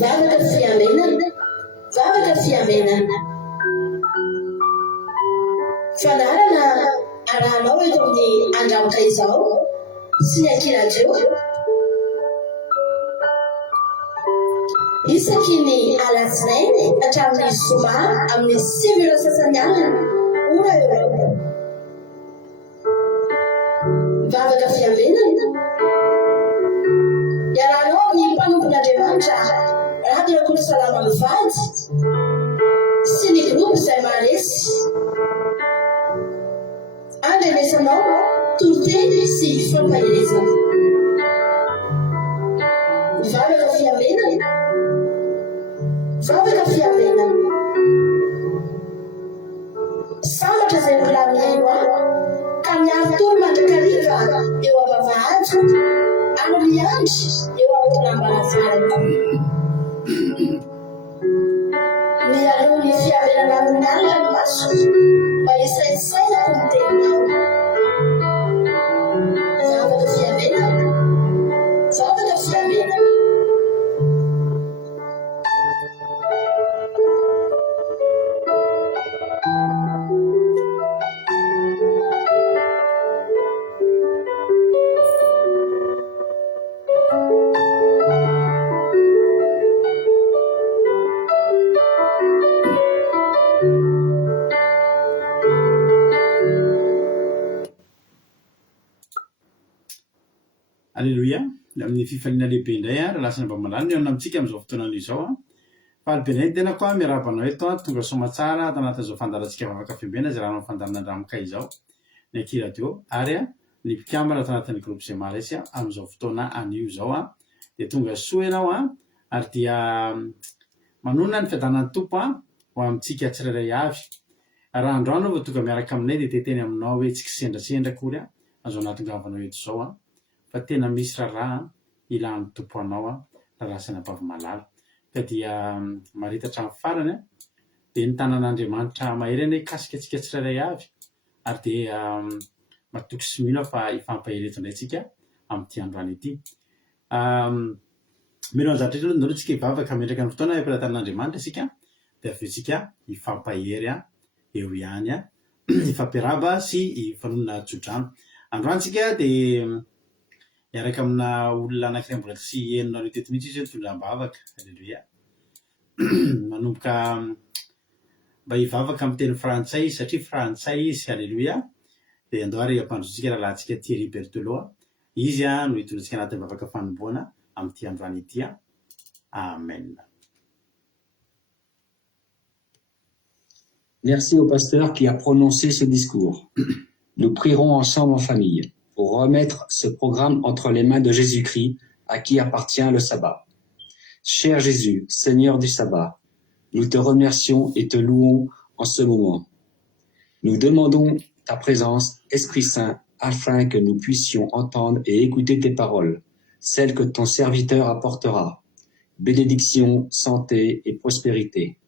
vavaka fiamenana vavaka fiamenana fanarana arahanao eto amin'ny andramotra izao sy ny ankiradio isaky ny alatsinainy hatramin'ny zoma amin'ny 5 sasany alina ora eo vavaka fiamenana iarahanao amin'ny mpanompon'Andriamanitra radio Rakolo Salama mivady sy ny groupe izay maharesy andrenesanao toroteny sy fampahelezana vavaka fiamenana vavaka fiamenana sambatra izay mbola miaino ka miaro tolo mandrakariva eo am-bavahady ary miandry eo am-tonam-baravarana mialohan'ny fiamenana amin'ny alina ny maso mba isaisainako ny teninao vavaka fiamenana vavaka fiamenana Alléluia. Amin'ny fifaliana lehibe indray raha lasana mba malany eo amintsika amin'izao fotoana izao falibenay tena koa miarabanao eto tonga soma tsara tanatin'izao fandarantsika vavaka fiamenana izay raha fandaran'andramoka izao ny ankiradio ary ny mpikambana tanatin'ny groupe izay maharesy amin'izao fotoana anio izao dia tonga soa ianao ary dia manona ny fiadanan'ny tompo ho amintsika tsirairay avy raha androano vao tonga miaraka aminay dia teteny aminao hoe tsika sendrasendra kory azao anatongavanao eto izao fa tena misy raha ilan'ny tompo anao rasana bavy malala ka dia maritatra amin'ny farany dia ny tanan'Andriamanitra maherana kasika antsika tsirairay avy ary dia matoky sy mino fa ifampahereto indray tsika amin'ity androany ity mino an'zatra rehetra ndreo tsika hivavaka mendraka ny fotoana ampilatan'Andriamanitra isika dia aveo tsika ifampahery eo ihany ifampiaraba sy ifanonona tsodrano androantsika dia miaraka amina olona anankiray mbola tsy henonareo teto mihitsy izy tondram-bavaka alleluia manomboka mba hivavaka amin'ny teny frantsay satria frantsay izy alleluia dia andoary ampandrotsika rahalahntsika Thierry Berthelot izy no hitondratsika anatin'ny vavaka fanomboana amin'ity androany ity amen. Merci au pasteur qui a prononcé ce discours. Nous prierons ensemble en famille pour remettre ce programme entre les mains de Jésus-Christ, à qui appartient le sabbat. Cher Jésus, Seigneur du sabbat, nous te remercions et te louons en ce moment. Nous demandons ta présence, Esprit Saint, afin que nous puissions entendre et écouter tes paroles, celles que ton serviteur apportera. Bénédiction, santé et prospérité.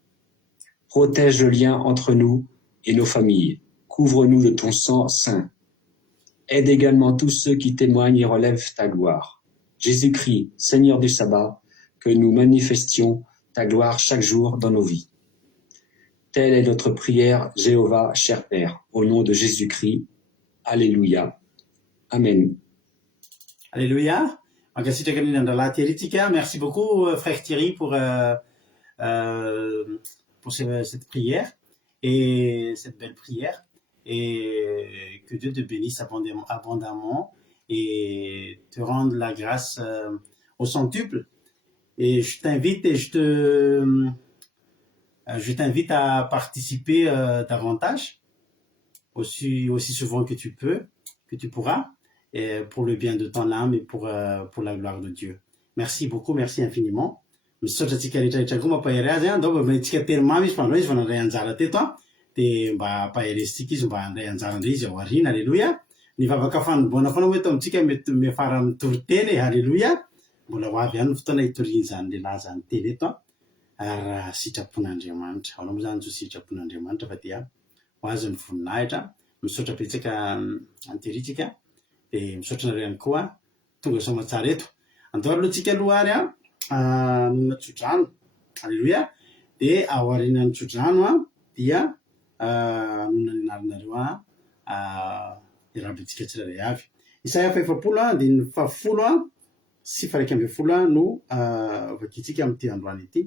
Protège le lien entre nous et nos familles. Couvre-nous de ton sang saint. Aide également tous ceux qui témoignent et relèvent ta gloire. Jésus-Christ, Seigneur du sabbat, que nous manifestions ta gloire chaque jour dans nos vies. Telle est notre prière, Jéhovah, cher Père, au nom de Jésus-Christ. Alléluia. Amen. Alléluia. Merci beaucoup, frère Thierry, pour cette prière et cette belle prière. Et que Dieu te bénisse abondamment et te rende la grâce au centuple. Et je t'invite à participer davantage, aussi souvent que tu pourras, et pour le bien de ton âme et pour la gloire de Dieu. Merci beaucoup, merci infiniment. Dia mba ampaheresitsika izy mba handray anjarandray izy ao aoriana alleluia ny vavaka fanomboana foana hoe eto amintsika mety miafara amin'ny toriteny alleluia mbola ho avy ihany ny fotoana hitoriany zany lehilahy zany teny eto ary sitrapon'Andriamanitra ao moa zany zo sitrapon'Andriamanitra fa dia ho azy ny voninahitra misaotra betsaka anteritsika dia misaotra nareo ihany koa tonga soa matsara eto andao aloha tsika aloha ary nona tsodrano alleloia dia ao arinan'ny tsodrano dia nona ny anarinareo irabitsika tsirairay avy Isaia 50 sy 120 no vakitsika amin'ity androany ity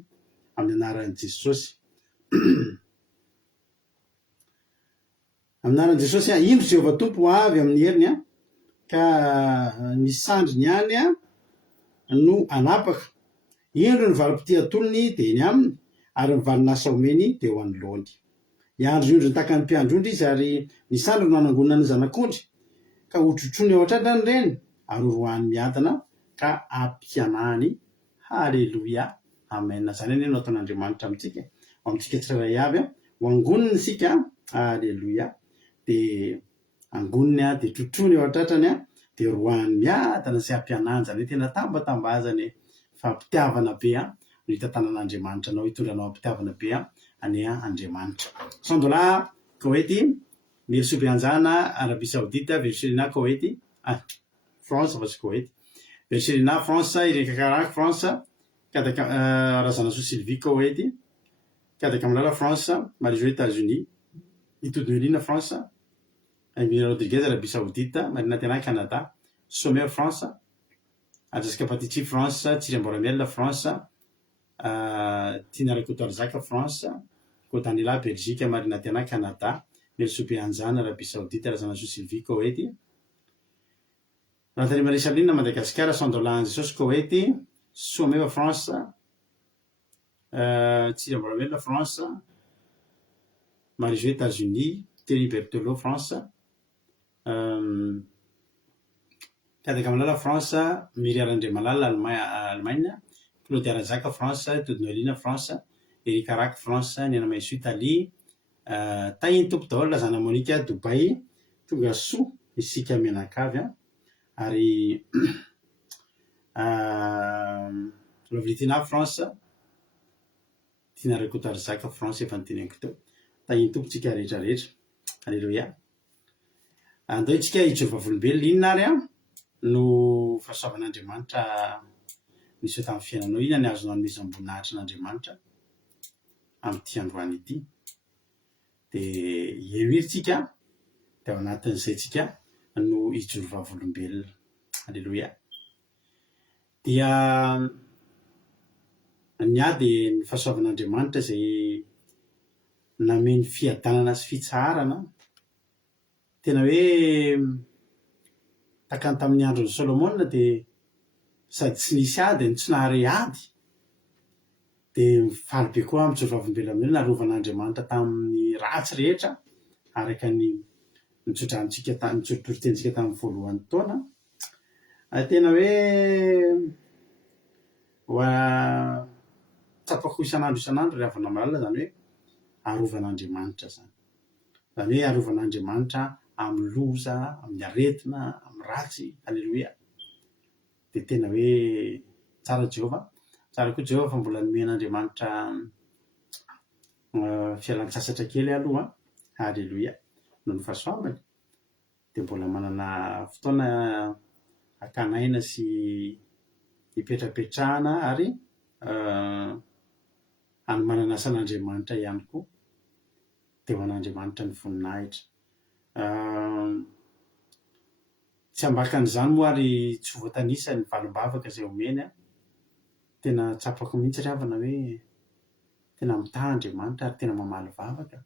amin'ny anaran'i Jesosy amin'ny anaran'i Jesosy indro Jehovah tompo avy amin'ny heriny ka ny sandriny any no anapaka indro ny valim-pity atolony dia eny aminy ary ny valinasa omeny dia ho anoloany iandro indro ny takany mpiandrondry izy ary ny sandro no anangonana ny zanak'ondry ka hotrotrony ao an-tratrany reny ary horoany miadana ka ampianahany haleloia amen zany anie no ataon'Andriamanitra amintsika tsirairay avy ho angoniny isika haleloia dia angoniny dia trotrony ao an-tratrany dia roany miadana sy ampianahany zany hoe tena tambatambazany fampitiavana be no hitantanan'Andriamanitra anao hitondranao ampitiavana be any Andriamanitra Sandola Koety Mirso Bianjana Arabie Saoudite Verserina Koety France fa tsy Koety Verserina France Ireka Karak France Razana Soa Sylvie Koety Kadakamlala France Marie-Jo États-Unis Itodonelina France Amira Rodriguez Arabie Saoudite Marina Tena Canada Sommer France Jessica Patiti France Thierry Mboramiel France Tina Rakotoarzaka France Kotanila Belgique Marina Tena Canada Mirso Bianjana Arabie Saoudite Razana Soa Sylvie Koety Nathalie Marie Saline Madagascar Sandola Jesosy Koety Sommer France Thierry Mboramiel France Marie-Jo États-Unis Thierry Berthelot France Kadakamalala France Myriam Andremalala Allemagne Claudia Razaka France Todonelina France Erika Rak France Nena Maiso Italie Tainy tompo daholo lazana Monika Dubai tonga soa isika mianakavy ary Lovritina France Tina Rakotoarzaka France efa niteneniko teo tainy tompotsika rehetrarehetra alleloia andao itsika hijova volombelona inona ary no fahasoavan'Andriamanitra nisy tamin'ny fiainanao inona ny azonao ny ambonahitra n'Andriamanitra amin'ity androany ity dia heriritsika dia ao anatin'izay tsika no hijova volombelona alleloia dia dia ny fahasoavan'Andriamanitra izay nameny fiadanana sy fitsarana tena hoe takany tamin'ny andron'ny Solomona dia sady tsy nisy ady tsy nahare ady dia mifaly be koa mijoro vavolombelona amin'io narovan'Andriamanitra tamin'ny ratsy rehetra araka ny nitsodranotentsika tamin'ny voalohan'ny taona tena hoe tsapako isan'andro ravana malala zany hoe arovan'Andriamanitra zany hoe arovan'Andriamanitra amin'ny loza amin'ny aretina amin'ny ratsy alleloia dia tena hoe tsara Jehova tsara koa Jehova fa mbola nomen'Andriamanitra fialan-tsasatra kely aloha alleloia no ny fahasoavany dia mbola manana fotoana hakanaina sy hipetrapetrahana ary hanomanana asan'Andriamanitra ihany koa dia ho an'Andriamanitra ny voninahitra tsy ambakan'izany moa ary tsy voatanisa ny valim-bavaka izay omeny tena tsapako mihitsy ravana hoe tena mitaha Andriamanitra ary tena mamaly vavaka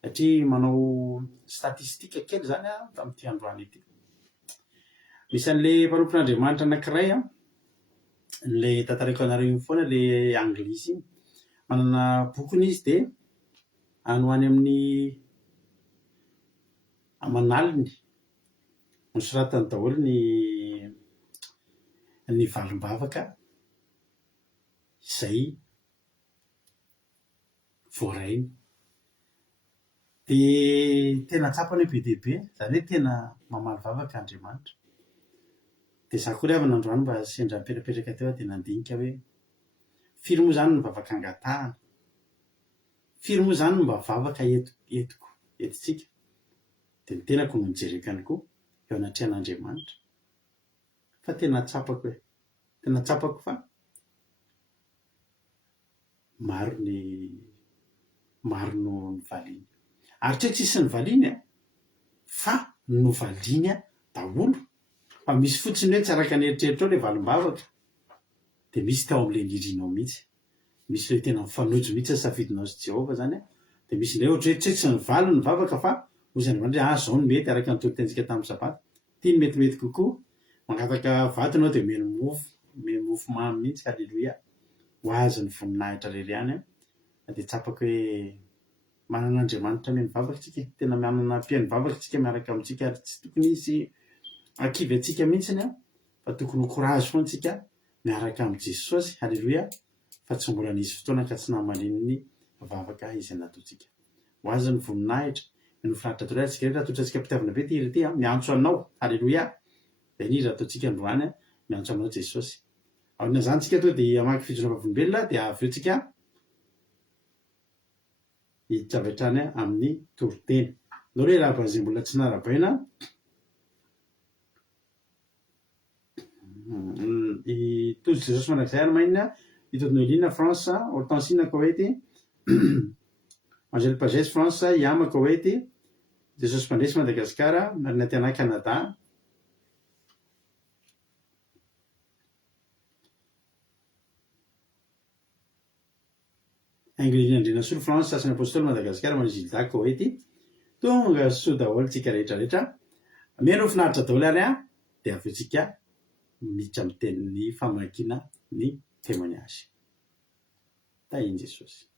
satria manao statistika kely zany tamin'ity androany ity misy an'ilay mpanompon'Andriamanitra anankiray ilay tantaraiko anareo iny foana ilay anglisy iny manana bokony izy dia any ho any amin'ny amanaliny nosoratany daholo ny valim-bavaka izay voarainy dia tena tsapany hoe be dia be zany hoe tena mamaly vavaka Andriamanitra dia za koa ry havana androany mba sendra mipetrapetraka teo dia nandinika hoe firy moa zany ny vavaka angatahana firy moa zany mba vavaka etontsika dia ny tenako no nijereko ihany koa eo anatrehan'Andriamanitra fa tena tsapako fa maro no nyvaliany ary tsy hoe tsisy nyvaliany a fa novaliany a daholo fa misy fotsiny hoe tsy araka nyeritreritra ao le valimbavaka de misy tao am'le indridrinao mihitsy misy le tena mifanojo mihitsy safidinao sy Jehovah zany a de misy le ohatra hoe tsy nyvalo ny vavaka fa ozy androandre zao ny mety araka nytotentsika tamin'ny sabata tia ny metimety kokoa mangataka vatonao de meno mofo mamy mihitsy halleloia ho azy ny voninahitra rery any a de tsapako hoe manan'Andriamanitra meny vavaka tsika tena manana mpihainy vavaka tsika miaraka amintsika ary tsy tokony izy akivy atsika mihitsiny a fa tokony ho courage foana tsika miaraka amin'ny Jesosy halleloia fa tsy mbola nisy fotoana ka tsy namalininy vavaka izay nataontsika ho azy ny voninahitra no finaritra toray atsika rehetra atotratsika mpitiavana be ty miantso anao halleloia de ny izy ataontsika androany a miantso anao Jesosy aorina zany tsika to de amaky fijoroam-pavolombelona de avy eo tsika hiditra avy hatrany amin'ny toriteny no hoe raha bazay mbola tsy narabaina itozy Jesosy manakizay ary mainina itodinao elina France Hortensina Koety Angèle Pagès France Yama Koety Jesosy Mpandresy Madagasikara Marina Tiana Canada Anglina Andrina Solo France Sasany Apôstôly Madagasikara Manizilda Koety tonga soa daholo tsika rehetrarehetra meno finaritra daholo ary a de avy eo tsika miditra amin'ny tenin'ny famakiana ny témoignage tahiny Jesosy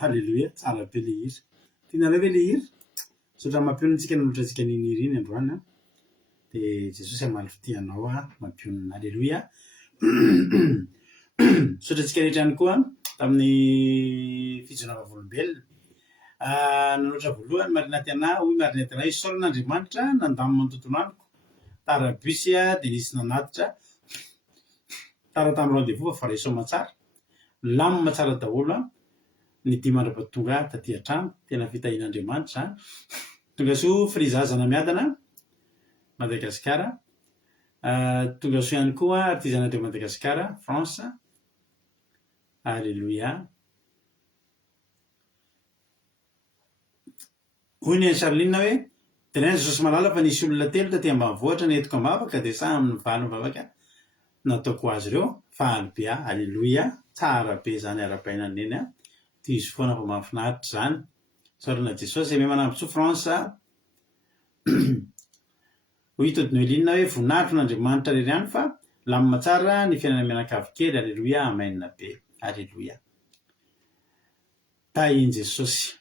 Halleloia, tsara be le hira. Tianareo ve le hira? Sotra mampionantsika nanotratsika niny hira iny androany a. Dia Jesosy amalifity anao a mampionana. Halleloia. Sotratsika rehetra ihany koa tamin'ny fijonava volombelona. Nanoatra voalohany marinety anah, hoy marinety anah, isaoran'Andriamanitra nandamina ny tontolo androko. Tarabisy dia nisy nanatitra tara tamin'ny rendez-vous fa resoma tsara. Lamima tsara daholo a. Ny dimandram-patonga taty an-trano tena fitahian'Andriamanitra zany. Tonga soa firizazana miadana Madagasikara. Tonga soa ihany koa artizanandreo Madagasikara, France. Alléluia. Hoy ny Charline hoe tenena Jesosy malala fa nisy olona telo taty ambanivohitra netiko ambavaka dia sa amin'ny valo mivavaka nataoko azy ireo faly be. Alléluia. Tsara be zany ara-paina neny a. Izy foana fa mahafinaritra zany. Saorana Jesosy me manampy souffrance. Hoy Tody Noeline hoe voninahitro n'Andriamanitra rery ihany fa lamima tsara ny fiainana mianakavy kely. Alléluia. Amen be. Alléluia. Tahin Jesosy.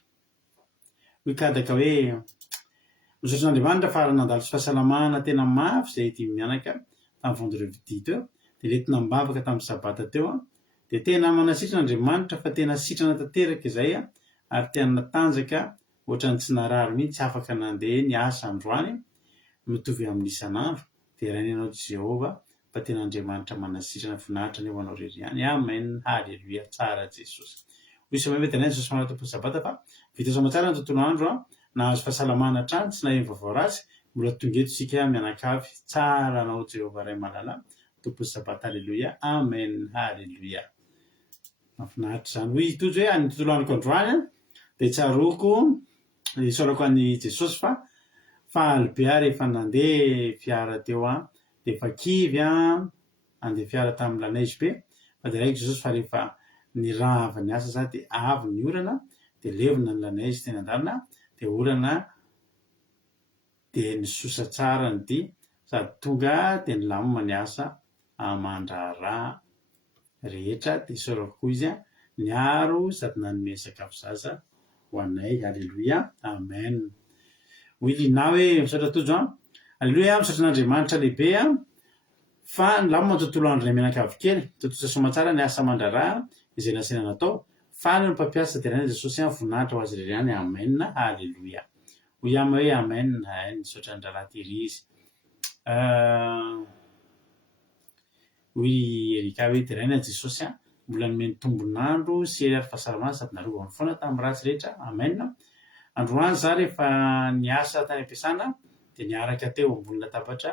Hoy kadaka hoe misaotra n'Andriamanitra fa nandalo sy fahasalamana tena mafy zay ty mianaka tamin'ny vendredi teo. Dia letina mibavaka tamin'ny sabata teo a. Dia tena manasitrana Andriamanitra fa tena sitrana tanteraka izay a. Ary tena natanjaka ohatran'ny tsy narary mihitsy afaka nandeha ny asa androany mitovy amin'ny isan'andro. Dia raha ianao Jehova fa tena Andriamanitra manasitrana finaritra ny eo anao rery ihany. Amen. Halleluia. Tsara Jesosy. Hoy samay hoe tena Jesosy manao tompo sabata fa vita soma tsara ny tontolo andro a. Nahazo fahasalamana hatrany tsy naheno vaovao ratsy. Mbola tonga eto isika mianakavy. Tsara anao Jehova ray malala. Tompo sabata. Halleluia. Amen. Halleluia. Mahafinaritra zany. Hoy tojo hoe any tontolo androko androany dia tsaroko isaorako an'i Jesosy fa faly be rehefa nandeha fiara teo a. Dia efa kivy a andeha fiara tamin'ny la neige be. Fa dia raiko Jesosy fa rehefa nirava ny asa za dia avy ny orana dia levona ny la neige teny an-dalana dia orana dia nisosa tsara ny dia sady tonga dia nilamina ny asa amandrarà rehetra. Dia isaorako koa izy a niaro sady nanome sakafo zaza ho anay. Alléluia. Amen. Hoy Lina hoe misaotra tojo a. Alléluia. Misaotra n'Andriamanitra lehibe a fa nilamina ny tontolo andronay mianakavy kely. Tototra soma tsara ny asa amandrarà izay nasina natao. Faly ny mpampiasa dia raina Jesosy a voninahitra ho azy rery ihany. Amen. Alléluia. Hoy ama hoe amen. Misaotra ny raharaha tery izy. Hoy Erika hoe dia raina Jesosy a mbola nomeny tombonandro sy hery ary fahasalamana sady narovany foana tamin'ny ratsy rehetra. Amen. androany za rehefa niasa tany ampiasana dia niaraka teo ambony latabatra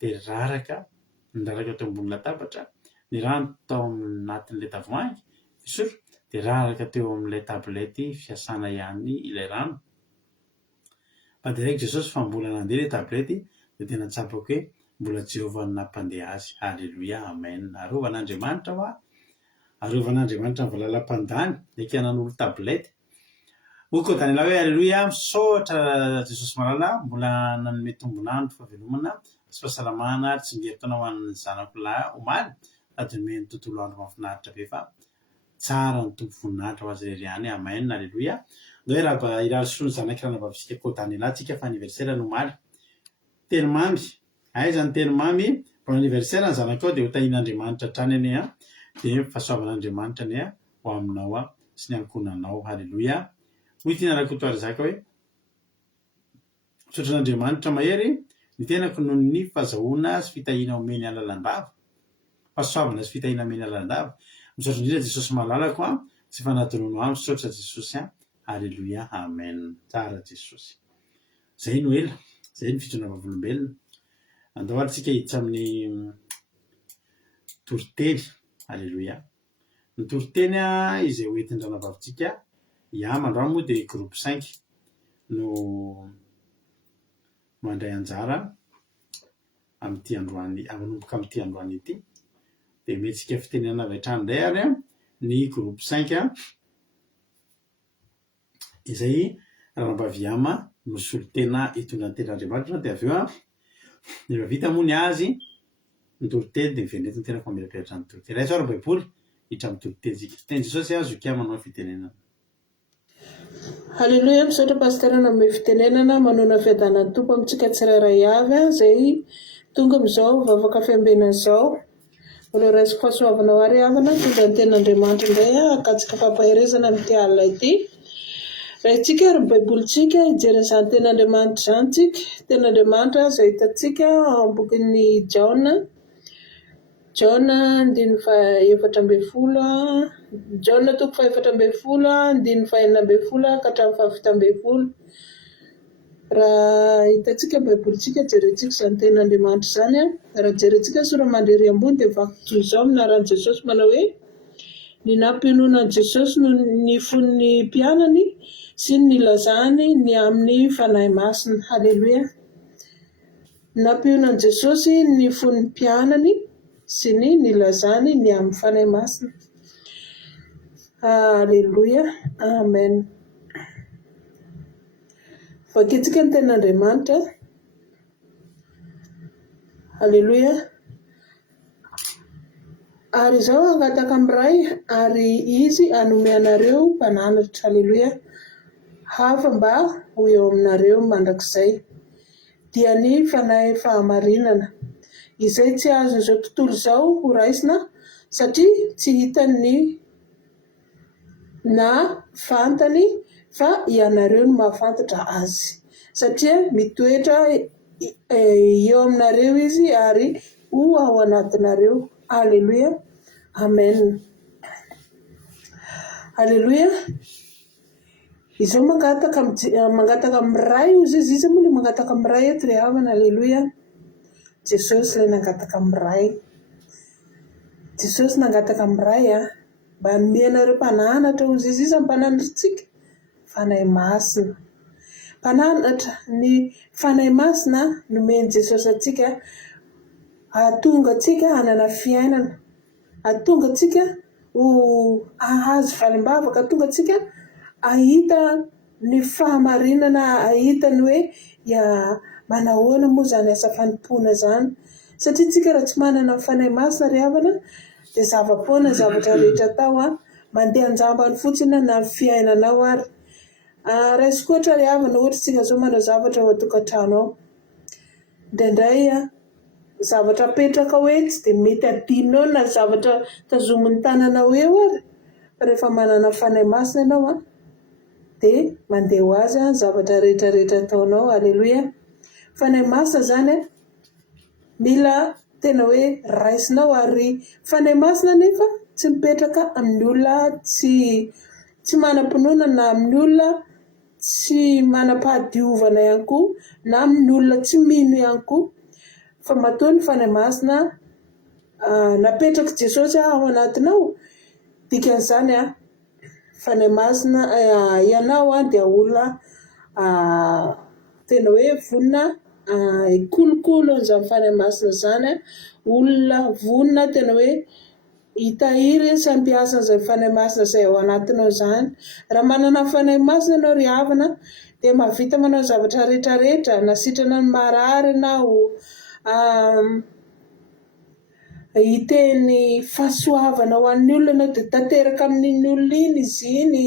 dia niraraka teo ambony latabatra ny rano tao anatin'ilay tavoahangy fisotro dia raraka teo amin'ilay tablety fiasana ihany ilay rano. Padiraiko Jesosy fa mbola nandeha ilay tablety dia tena tsapako hoe mbola Jehovah no nampandeha azy. Alleluia, amen. Arovan'Andriamanitra hoa, arovan'Andriamanitra ny valalam-pandany ekenan'olo tablety. Oko Daniela hoe alleluia, misaotra Jesosy malala mbola nanome tombonandro fahavelomana sy fahasalamana ary tsy ngeritaona ho an'ny zanako lahy omaly sady nomeny tontolo andro mahafinaritra be fa tsara ny tompo voninahitra ho azy irery ihany. Amen, alleluia. Hoe raha irarisoa ny zanak'irana vavisika ko Daniela tsika fa anniversaire ny omaly. Teny mamy, aiza ny teny mamy, bon anniversaire ny zanakao dia ho tahin'Andriamanitra trany ane a, dia fahasoavan'Andriamanitra ane a ho aminao a sy ny ankonanao. Alleluia. Hoy ity narakotoary zaka hoe sotran'Andriamanitra mahery ny tenako noho ny fahazahoana sy fitahina omeny alalandava, fahasoavana sy fitahina omeny alalandava. Misaotra indrindra Jesosy malalako a sy fanadinono ahy, misaotra Jesosy a. Alleluia, amen. Tsara Jesosy. Zay no ela, zay ny fitondràna vavolombelona. Andao atsika hiditra amin'ny toriteny. Alleluia. Ny toriteny a izay hoentin-drana vavintsika mandroany moa dia groupe 5 no mandray anjara amin'ity androany, manomboka amin'ity androany ity. Dia mentsika fitenenana avy hatrany indray ary ny groupe 5 izay ranam-baviama no solotena hitondra ny tenin'Andriamanitra. Dia avy eo rehefa vita moa ny azy ny toriteny dia mivenetiny tena famelapelatra ny toriteny. Ray tsara baiboly hiditra amin'ny toriteny tsika. Teny Jesosy azo oka manao fitenenana. Halleluia, misaotra pasitera nanome fitenenana manona fiadanan'ny tompo amintsika tsirairay avy izay tonga amin'izao vavaka fiambenana izao. Mbola raisiko fahasoavana ho ary havana tonga ny tenin'Andriamanitra indray akatsika fampaherezana amin'ity alina ity. Raha itsika ary ny baibolitsika hijery izany tenin'Andriamanitra izany tsika. Tenin'Andriamanitra izay hitantsika ao bokin'ny Jaona 4:4, Jaona 4:4 ka hatramin'ny 7. Raha hitantsika baibolitsika jerentsika izany tenin'Andriamanitra izany raha jerentsika sora mandrery ambony dia vaky toy izao minaran'i Jesosy manao hoe ny nampiononan'i Jesosy no ny fon'ny mpianany sy ny nilazany ny amin'ny fanahy masina. Halleluia. Nampionan'i Jesosy ny fon'ny mpianany sy ny nilazany ny amin'ny fanahy masina. Halleluia, amen. Vaketsika ny tenin'Andriamanitra. Halleluia. Ary izao angataka amin'ray ary izy hanome anareo mpananatra. Halleluia. Hafa mba ho eo aminareo mandrakizay dia ny fanahy fahamarinana izay tsy azo izao tontolo izao ho raisina satria tsy hitany na fantany fa ianareo no mahafantatra azy satria mitoetra eo aminareo izy ary ho ao anatinareo. Alleluia, amen. Alleluia. Izao mangataka amin'ny ray izy moa ilay mangataka amin'ny ray eto ry havana. Alleluia. Jesosy ilay nangataka amin'ny ray. Jesosy nangataka amin'ny ray mba hanome anareo mpananatra hozy izy mpananatritsika fanahy masina. Mpananatra ny fanahy masina nomeny Jesosy atsika ahatonga atsika hanana fiainana, ahatonga atsika ho ahazo valimbavaka, ahatonga atsika ahita ny fahamarinana, ahita ny hoe manahoana moa zany asa fanompoana zany. Satria tsika raha tsy manana fanahy masina ry havana dia zava-poana zavatra rehetra atao mandeha anjambany fotsiny na fiainanao ary. Raisiko ohatra ry havana ohatra tsika zao manao zavatra ao an-tokantrano ao. Indraindray zavatra apetraka hoe tsy dia mety adinonao na zavatra tazomin'ny tananao eo ary. Fa rehefa manana fanahy masina ianao dia mandeha ho azy zavatra rehetrarehetra ataonao. Alleluia. Fanahy masina zany mila tena hoe raisinao ary fanahy masina nefa tsy mipetraka amin'ny olona tsy manam-pinoana na amin'ny olona tsy manam-pahadiovana ihany koa na amin'ny olona tsy mino ihany koa fa matoa ny fanahy masina napetraka Jesosy ao anatinao dikan'izany fanahy masina ianao dia olona tena hoe vonona kolokolo an'izany fanahy masina zany olona vonona tena hoe hitahiry sampiasan'izay fanahy masina izay ao anatinao zany. Raha manana fanahy masina ianao ry havana dia mahavita manao zavatra rehetrarehetra na sitrana ny marary ianao hiteny fahasoavana ho an'ny olona dia tanteraka amin'iny olona iny izy iny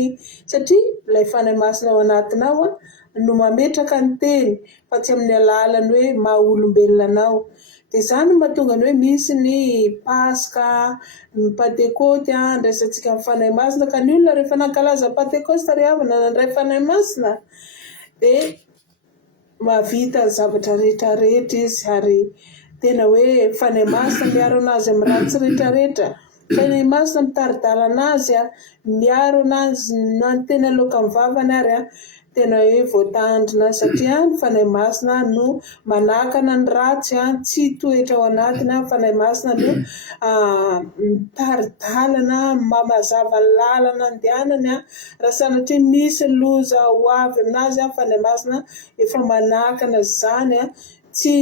satria ilay fanahy masina ao anatinao no mametraka ny teny fa tsy amin'ny alalany hoe maha-olombelona anao. Dia izany mahatonga ny hoe misy ny Paska, ny Pentecote andraisantsika amin'ny fanahy masina ka ny olona rehefa nankalaza Pentecote ry havana nandray fanahy masina dia mahavita zavatra rehetrarehetra izy ary tena hoe fanahy masina miaro anazy amin'ny ratsy rehetrarehetra. Fanahy masina mitaridala anazy miaro anazy na ny tena loka amin'ny vavany ary tena hoe voatandrina satria ny fanahy masina no manakana ny ratsy tsy toetra ao anatiny. Fanahy masina no mitaridalana mamazava ny lalana andehanany raha sanatria misy loza ho avy aminazy fanahy masina efa manakana izany tsy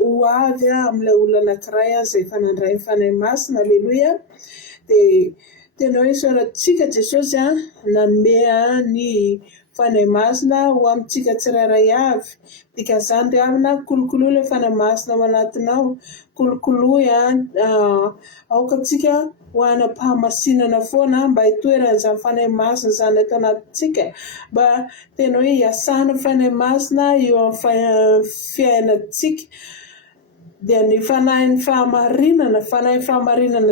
ho avy amin'ilay olona anankiray izay efa nandray ny fanahy masina. Aleloia. Dia tena hoe soratsika Jesosy nanome ny fanahy masina ho amintsika tsirairay avy. Dikan'izany ry havana kolokoloa ilay fanahy masina ao anatinao, kolokoloa aoka antsika ho anam-pahamasinana foana mba hitoeran'izany fanahy masina izany ato anatintsika mba tena hoe hiasana fanahy masina eo amin'ny fiainantsika. Dia ny fanahin'ny fahamarinana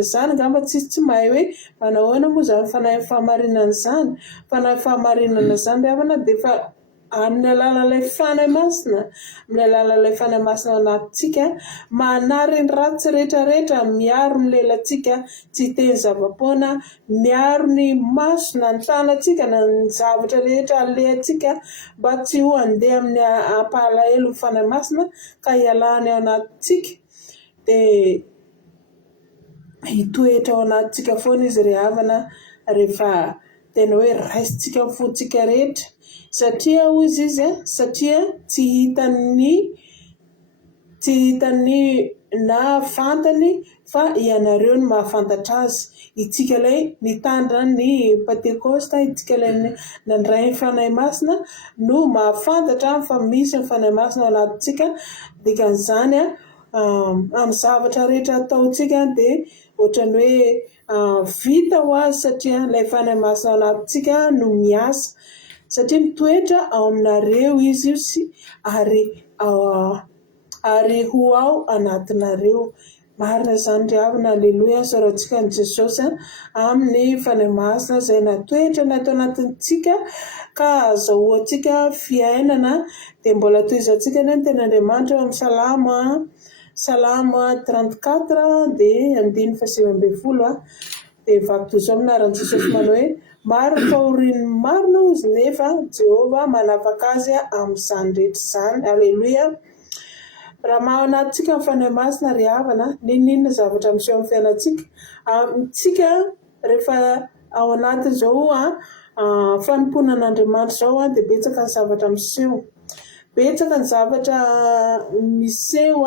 izany ngamba tsy mahay hoe manahoana moa izany fanahin'ny fahamarinana izany. Fanahy fahamarinana izany ry havana dia efa amin'ny alalan'ilay fanahy masina, amin'ny alalan'ilay fanahy masina ao anatintsika manary ny ratsy rehetrarehetra, miaro ny lelantsika tsy hiteny zava-poana, miaro ny masona ny tanantsika na ny zavatra rehetra alehantsika mba tsy ho handeha amin'ny ampalahelo ny fanahy masina ka hialany ao anatintsika dia hitoetra ao anatintsika foana izy ry havana rehefa tena hoe raisintsika amin'ny fontsika rehetra. Satria hozy izy satria tsy hitany na fantany fa ianareo no mahafantatra azy. Itsika ilay nitandra ny Pentecoste, itsika ilay nandray ny fanahy masina no mahafantatra fa misy ny fanahy masina ao anatintsika. Dikan'izany amin'ny zavatra rehetra ataontsika dia ohatran'ny hoe vita ho azy satria ilay fanahy masina ao anatintsika no miasa. Satria mitoetra ao aminareo izy io ary ho ao anatinareo. Marina izany ry havana. Aleloia. Soratsika ny Jesosy amin'ny fanahy masina izay natoetra ato anatintsika ka azahoantsika fiainana. Dia mbola toizantsika ny ten'Andriamanitra amin'ny Salama 34 dia 1:20 dia vaky toy izao aminaran'i Jesosy manao hoe maro fahorian'ny marina ozy nefa Jehovah manavaka azy amin'izany rehetra izany. Aleloia. Raha maha anatintsika ny fanahy masina ry havana, ninona zavatra miseho amin'ny fiainantsika amintsika rehefa ao anatin'izao fanomponan'Andriamanitra izao dia betsaka ny zavatra miseho. Betsaka ny zavatra miseho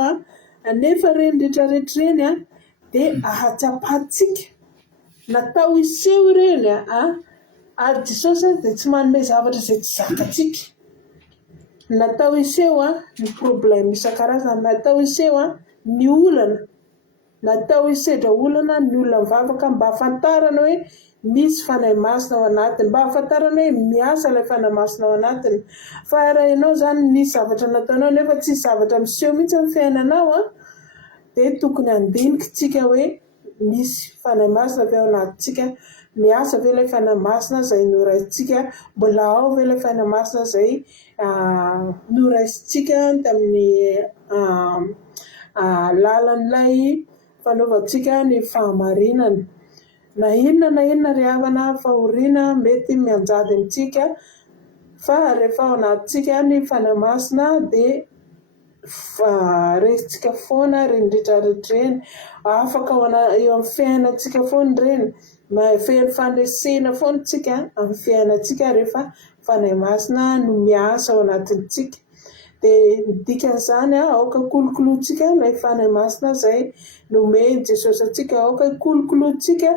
nefa reny rehetrarehetra reny dia ahatsapahantsika. Natao hiseho ireny ary Jesosy dia tsy manome zavatra izay tsy zakantsika. Natao hiseho ny problème isan-karazany, natao hiseho ny olana, natao hisedra olana ny olona mivavaka mba hafantarana hoe misy fanahy masina ao anatiny, mba hafantarana hoe miasa ilay fanahy masina ao anatiny. Fa raha ianao izany nisy zavatra nataonao nefa tsy zavatra miseho mihitsy amin'ny fiainanao dia tokony handinika tsika hoe misy fanahy masina avy ao anatintsika. Miasa ve ilay fanahy masina izay noraisintsika? Mbola ao ve ilay fanahy masina izay noraisintsika tamin'ny lalan'ilay fanaovantsika ny fahamarinana? na inona ry havana fahoriana mety mianjady amintsika fa rehefa ao anatintsika ny fanahy masina dia resitsika foana reny rehetrarehetra afaka eo amin'ny fiainantsika foana reny feno fandresena foana tsika amin'ny fiainantsika rehefa fanahy masina no miasa ao anatintsika. Dia ny dikan'izany aoka kolokoloantsika ilay fanahy masina izay nomeny Jesosy antsika, aoka kolokoloantsika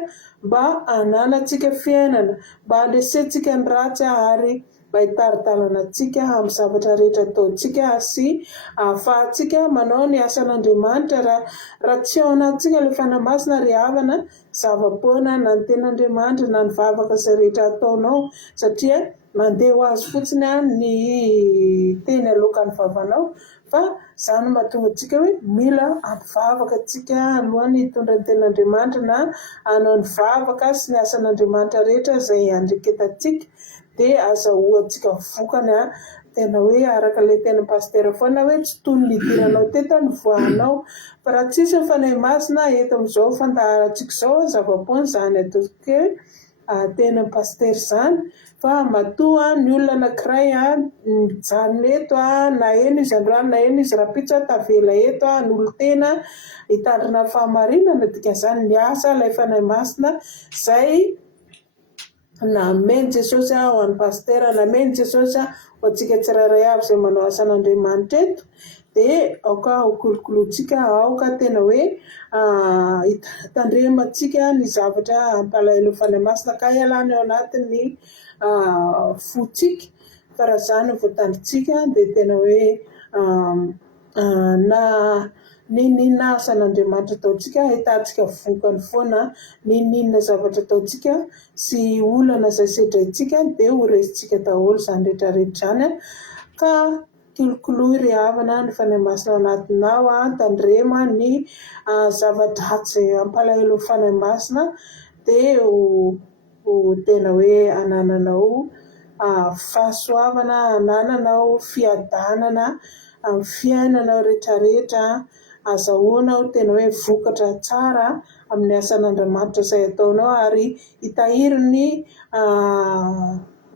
mba hananantsika fiainana, mba handresentsika ny ratsy ary mba hitaritalana antsika amin'ny zavatra rehetra ataontsika sy ahafahantsika manao ny asan'Andriamanitra. Raha tsy ao anatintsika ilay fanahy masina ry havana, zava-poana na ny ten'Andriamanitra na ny vavaka izay rehetra ataonao, satria mandeha ho azy fotsiny ny teny alokan'ny vavanao. Fa izany mahatonga antsika hoe mila ampivavaka antsika alohan'ny hitondra ny ten'Andriamanitra na hanao ny vavaka sy ny asan'Andriamanitra rehetra izay andreketantsika, dia azahoantsika vokany tena hoe araka ilay teny pastera foana hoe tsy toy ny idiranao teto ny voanao. Fa raha tsisy ny fanahy masina eto amin'izao fandaharantsika izao, zava-poana izany ataontsika hoe teny pastera izany. Fa matoa ny olona anankiray mijanona eto na eno izy androany na eno izy rapitsa tavela eto ny olon-tena hitandrina fahamarinana. Dikan'izany miasa ilay fanahy masina izay nameny Jesosy ho an'ny pastera, nameny Jesosy ho antsika tsirairay avy izay manao asan'Andriamanitra eto. Dia aoka ho kolokoloantsika, aoka tena hoe hitandremantsika ny zavatra hampalahelo fanahy masina ka ialana ao anatin'ny fotsika. Fa raha izany voatandritsika dia tena hoe na ninona asan'Andriamanitra ataontsika ahitantsika vokany foana, ninona zavatra ataontsika sy olana izay sedraintsika dia ho resintsika daholo izany rehetrarehetra izany. Ka kolokoloy ry havana ny fanahy masina ao anatinao, tandrema ny zavatra-dratsy hampalahelo fanahy masina dia ho tena hoe hanananao fahasoavana, hanananao fiadanana amin'ny fiainanao rehetrarehetra, azahoanao tena hoe vokatra tsara amin'ny asan'Andriamanitra izay ataonao ary hitahiry ny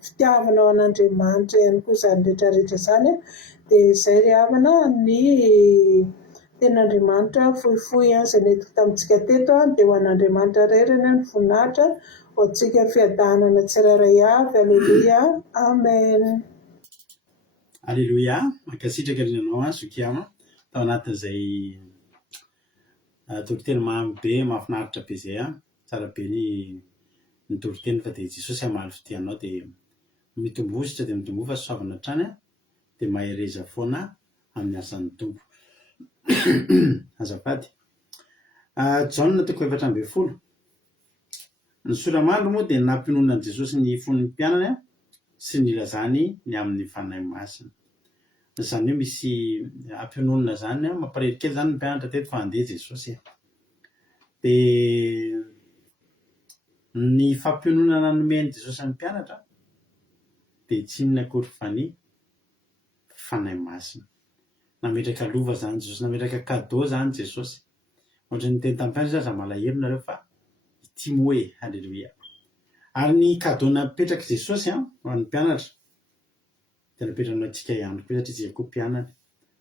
fitiavanao an'Andriamanitra ihany koa izany rehetrarehetra izany. Dia izay ry havana ny ten'Andriamanitra fohifohy izay nentiko tamintsika teto dia ho an'Andriamanitra rerany ny voninahitra ho antsika fiadanana tsirairay avy. Aleluia, amen. Aleluia, mankasitraka rinanao Zokiama tao anatin'izay toriteny mamy be mahafinaritra be izay tsara be ny toriteny fa dia Jesosy hamaly fidianao dia mitombositra dia mitombo fa soavana hatrany dia mahereza foana amin'ny asan'ny tompo. Azafady Jaona 4:20. Ny solamandry moa dia nampinonan Jesosy ny fon'ny mpianany sy nilazany ny amin'ny fanahy masina. Izany hoe misy ampinonana izany mampalahelo kely izany ny mpianatra teto fa handeha Jesosy. Dia ny fampinonana nomeny Jesosy amin'ny mpianatra dia tsy inona akory fa ny fanahy masina. Nametraka lova izany Jesosy, nametraka cadeau izany Jesosy. Ohatran'ny teny tamin'ny mpianatra aza malahelo nareo fa Timoe, aleluia. Ary ny cadeau napetraka Jesosy ho an'ny mpianatra dia napetranao antsika ihany koa satria isika koa mpianatra.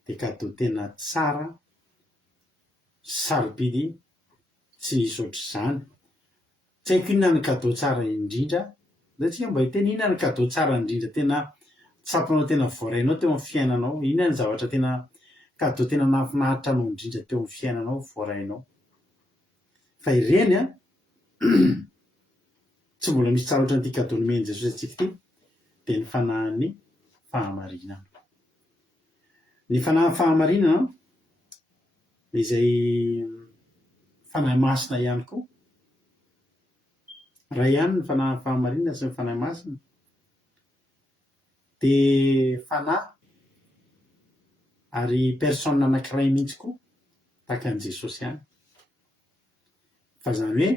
Dia cadeau tena tsara, sarobidy, tsy nisy ohatr'izany. Tsy haiko inona ny cadeau tsara indrindra, satria mba hiteny inona ny cadeau tsara indrindra tena tsapanao, tena voarainao teo amin'ny fiainanao. Inona ny zavatra tena cadeau tena nahafinaritra anao indrindra teo amin'ny fiainanao, voarainao. Fa ireny tsy mbola misy tsara ohatran'ity cadeau nomeny Jesosy antsika ity dia ny fanahin'ny fahamarinana. Ny fanahin'ny fahamarinana izay fanahy masina ihany koa. Raha ihany ny fanahin'ny fahamarinana sy ny fanahy masina dia fanahy ary personne anankiray mihitsy koa tahaka an'i Jesosy ihany. Fa izany hoe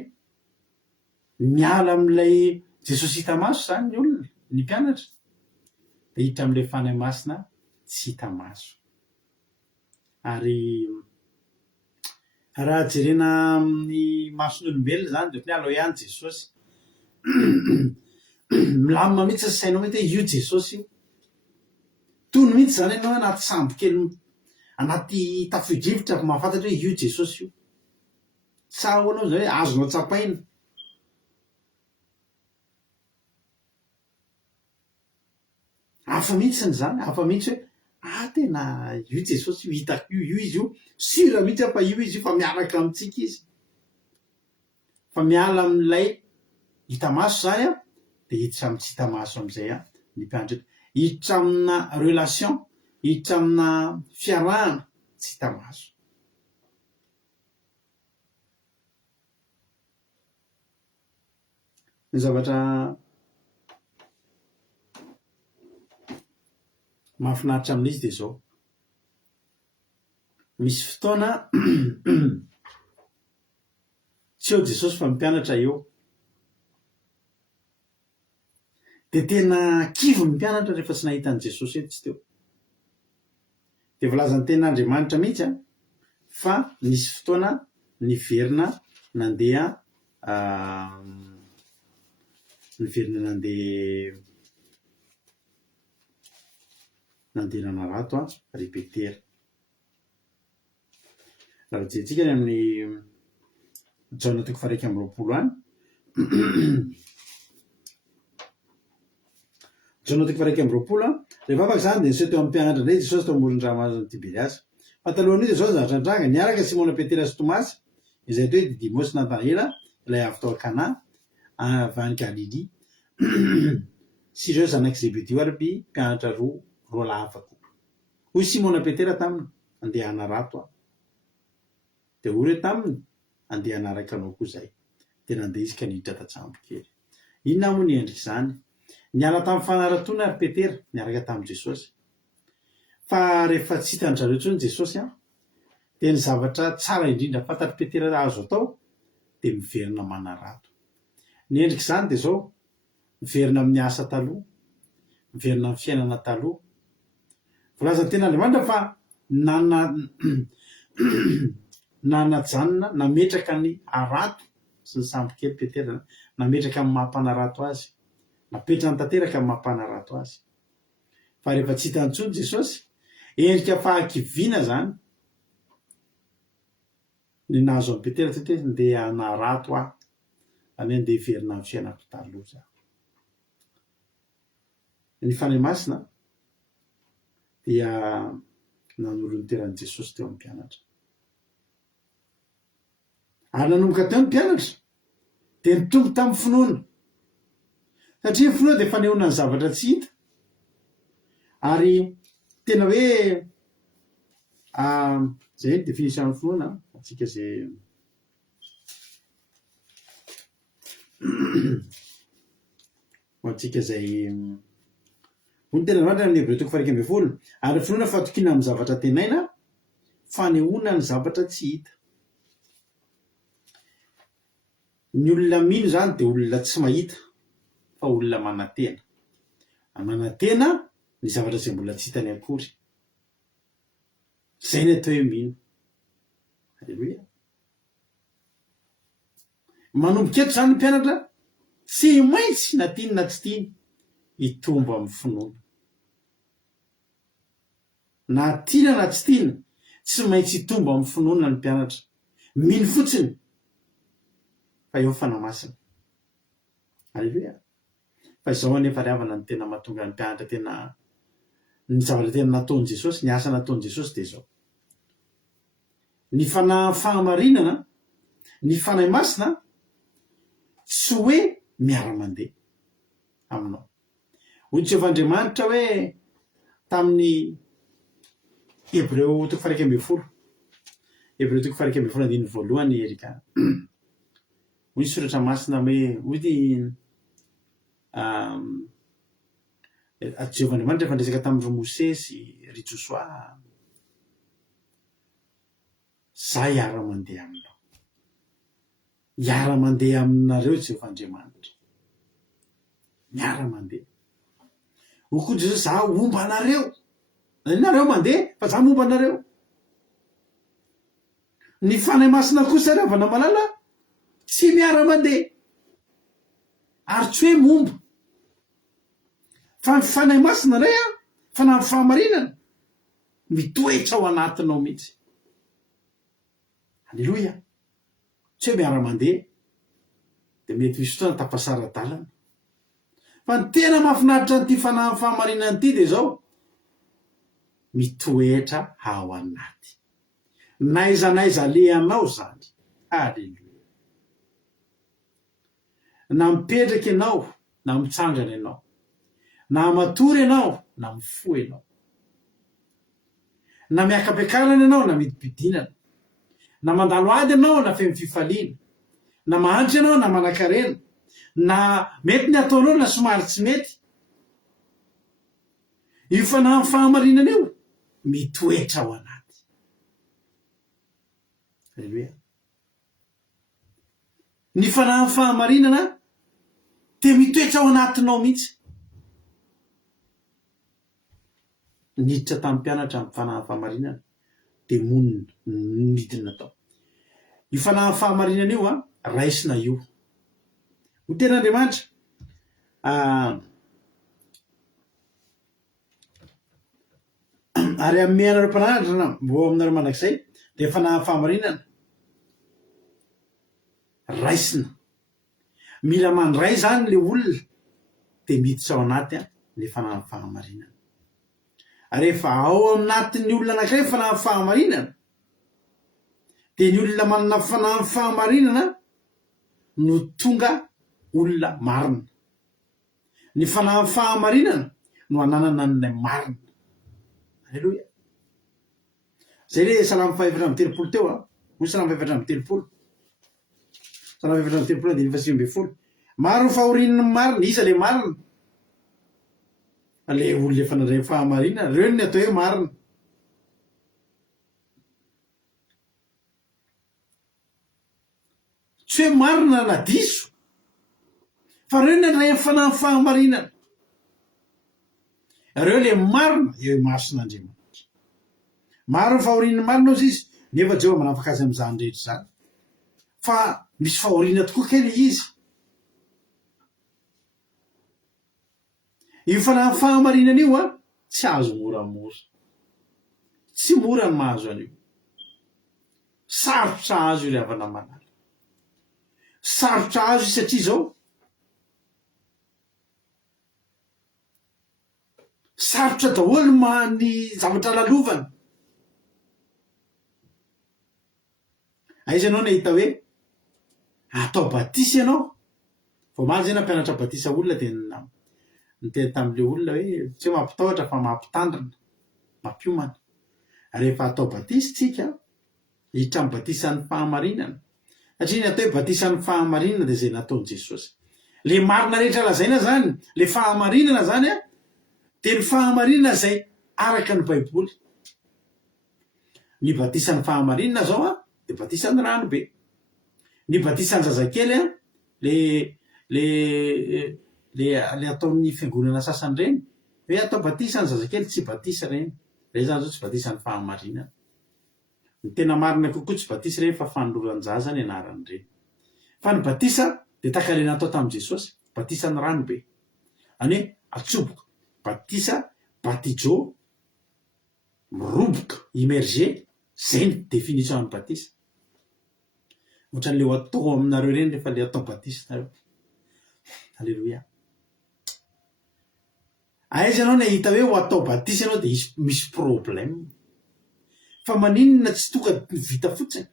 miala amin'ilay Jesosy hita maso izany ny olona, ny mpianatra, dia hiditra amin'ilay fanahy masina tsy hita maso. Ary raha jerena amin'ny mason'olombelona zany de ohatry ny aloha ihany Jesosy milamina mihitsy sy sainao mety hoe io Jesosy io tony mihitsy zany ianao anaty sambo kely anaty tafio-drivotra mahafantatra hoe io Jesosy io sa hoanao zay hoe azonao tsapaina hafa mihitsiny zany hafa mihitsy hoe tena io Jesosy io hitako io izy io sira mihitsy fa io izy io fa miaraka amintsika izy fa miala amin'ilay hita maso zany de hiditra amin'ny tsy hita maso am'izay ny mpianatra hiditra amina relation hiditra amina fiarahana tsy hita maso ny zavatra mahafinaritra amin'izy de zao misy fotoana tsy eo Jesosy fa mpianatra eo de tena kivy ny mpianatra rehefa tsy nahitany Jesosy eto tsy teo de volazany ten'Andriamanitra mihitsy fa nisy fotoana niverina nandeha nandeha nanarato répéter raha jerentsika amin'ny Jaona 1:20 any Jaona 1:20 rehefa afaka zany de niseho teo amin'ny mpianatra indray Jesosy teo amoron-dranomasina Tiberiasy fa talohan'io zao zavatra niaraka Simona Petera sy Tomasy izay hoe Didymos sy Natanaela ilay avy tao Kana avy any Galily sy ireo zanaky Zebedeo ary mpianatra roa lavako hoy Simona Petera taminy andeha hanarato de ory taminy andeha hanaraka anao koa zay de nandeha izy ka niditra tatsambo kely inona moa ny endrika zany niala tamin'ny fanaratona ary Petera niaraka tamin'i Jesosy fa rehefa tsy hitany zareo intsony Jesosy de ny zavatra tsara indrindra fantatry Petera azo atao de miverina manarato ny endrika zany de zao miverina amin'ny asa taloha miverina amin'ny fiainana taloha volazany tena Andriamanitra fa nanajanona nametraka ny arato sy ny sambo kely Petera nametraka amin'ny mampanarato azy napetrany tanteraka amin'ny mampanarato azy fa rehefa tsy hitany intsony Jesosy endrika fahakiviana zany ny nahazo amin'ny Petera tsy hoe ndeha hanarato any andeha hiverina amin'ny fiainako taloha za ny fanahy masina dia nanolo ny teran'i Jesosy teo amin'ny mpianatra ary nanomboka teo ny mpianatra de nitombo tamin'ny finoana satria ny finoana de fanehoana ny zavatra tsy hita ary tena hoe zay ny definition finoana atsika zay atsika zay ony tena Andriamanitra amin'ny Hebreo 1:20 ary finoana fahatokiana amin'ny zavatra tenaina fanehoana ny zavatra tsy hita ny olona mino zany de olona tsy mahita fa olona manatena ny zavatra zay mbola tsy hitany akory zay ny atao hoe mino alleloia manomboka eto zany ny mpianatra tsy maintsy na tiany na tsy tiany hitombo amin'ny finoana na tiana na tsy tiana tsy maintsy hitombo amin'ny finoana ny mpianatra mino fotsiny fa eo fanahy masina alleloia fa izao anefa riavana ny tena mahatonga ny mpianatra tena ny zavatra tena nataony Jesosy ny asa nataony Jesosy de zao ny fahamarinana ny fanahy masina tsy hoe miara-mandeha aminao hoy Jehovah'Andriamanitra hoe tamin'ny Hebreo 1:20 Hebreo 1:20 Erika hoy soratra masina hoe hoy Jehovah'Andriamanitra efa ndresaka tamin'ny ry Mose sy ry Josoa za hiara-mandeha aminao hiara-mandeha aminareo Jehovah'Andriamanitra miara-mandeha ho koa Jesosy za omba anareo nareo mandeha fa za momba anareo ny fanahy masina kosa ravana malala tsy miara-mandeha ary tsy hoe momba fa ny fanahy masina ray a fa na ny fahamarinana mitoetra ao anatinao mihitsy. Alleloia. Tsy hoe miara-mandeha dia mety misy fotoana tapasara-dalana fa ny tena mahafinaritra n'ity fanahy fahamarinana ity dia zao mitoetra ao anaty naizanaiza lehanao zany. Alleloia. Na mipetraka ianao na mitsangana ianao, na matory ianao na mifo ianao, na miakapiakarana ianao na midipidinana, na mandalo ady ianao na feno fifaliana, na mahantra ianao na manan-karena, na mety ny ataonao na somary tsy mety, io fanahy fahamarinana io mitoetra ao anaty. Alleluia. Ny fanahy fahamarinana dia mitoetra ao anatinao mihitsy. Niditra tamin'ny mpianatra amin'ny fanahy fahamarinana dia monina nidina tao. Io fanahy fahamarinana io raisina io. Ho ten'Andriamanitra ary amin'ny anareo mpananatra na mbo aminareo mandrakizay dia fanahy fahamarinana raisina. Mila mandray zany le olona dia miditra ao anaty le fanahy fahamarinana. Rehefa ao anatin'ny olona anankiray fanahy fahamarinana dia ny olona manana fanahy fahamarinana no tonga olona marina. Ny fanahy fahamarinana no ananana ny marina. Alleluia. Zay le Salamo 1:3 teo hoy Salamo 1:3. Salamo 1:3 dia 9:10. Maro ny fahorinany marina, iza le marina? Le olona efa nandray fahamarinana, reo ny atao hoe marina. Tsy hoe marina na diso, fa reo ny nandray fanahy fahamarinana. Reo le marina eo mason'Andriamanitra. Maro ny fahorinany marina ozy izy, nefa Jehova manafaka azy amin'izany rehetra zany. Fa misy fahoriana tokoa kely izy. Io fanahy fahamarinana io tsy azo moramora. Tsy mora ny mahazo an'io. Sarotra azo io ravana manala. Sarotra azo satria zao sarotra daholo ny zavatra lalovana. Aiza ianao nahita hoe atao batisa ianao? Vao maly zay na mpianatra batisa olona dia niteny tamin'ile olona hoe tsy hoe mampitahotra fa mampitandrina, mampiomana. Rehefa atao batisa tsika hiditra amin'ny batisan'ny fahamarinana. Satria ny atao hoe batisan'ny fahamarinana dia izay nataon'i Jesosy. Le marina rehetra lazaina zany, le fahamarinana zany dia ny fahamarinana izay araka ny Baiboly. Ny batisan'ny fahamarinana zao dia batisan'ny rano be. Ny batisan'ny zazakely le ataon'ny fiangonana sasany reny hoe atao batisan'ny zazakely, tsy batisa reny. Reny zany zao tsy batisan'ny fahamarinana. Ny tena marina kokoa tsy batisa reny fa fanoloran-jaza ny anarany reny. Fa ny batisa dia takalena atao tamin'i Jesosy, batisan'ny rano be. Any hoe atsoboka, batisa, batijo, miroboka, immergé, zay ny définition-n'ny batisa. Ohatran'le ho atao aminareo reny rehefa le atao batisa nareo. Alleluia. Aiza ianao nahita hoe ho atao batisa ianao dia misy problème. Fa maninona tsy tonga vita fotsiny?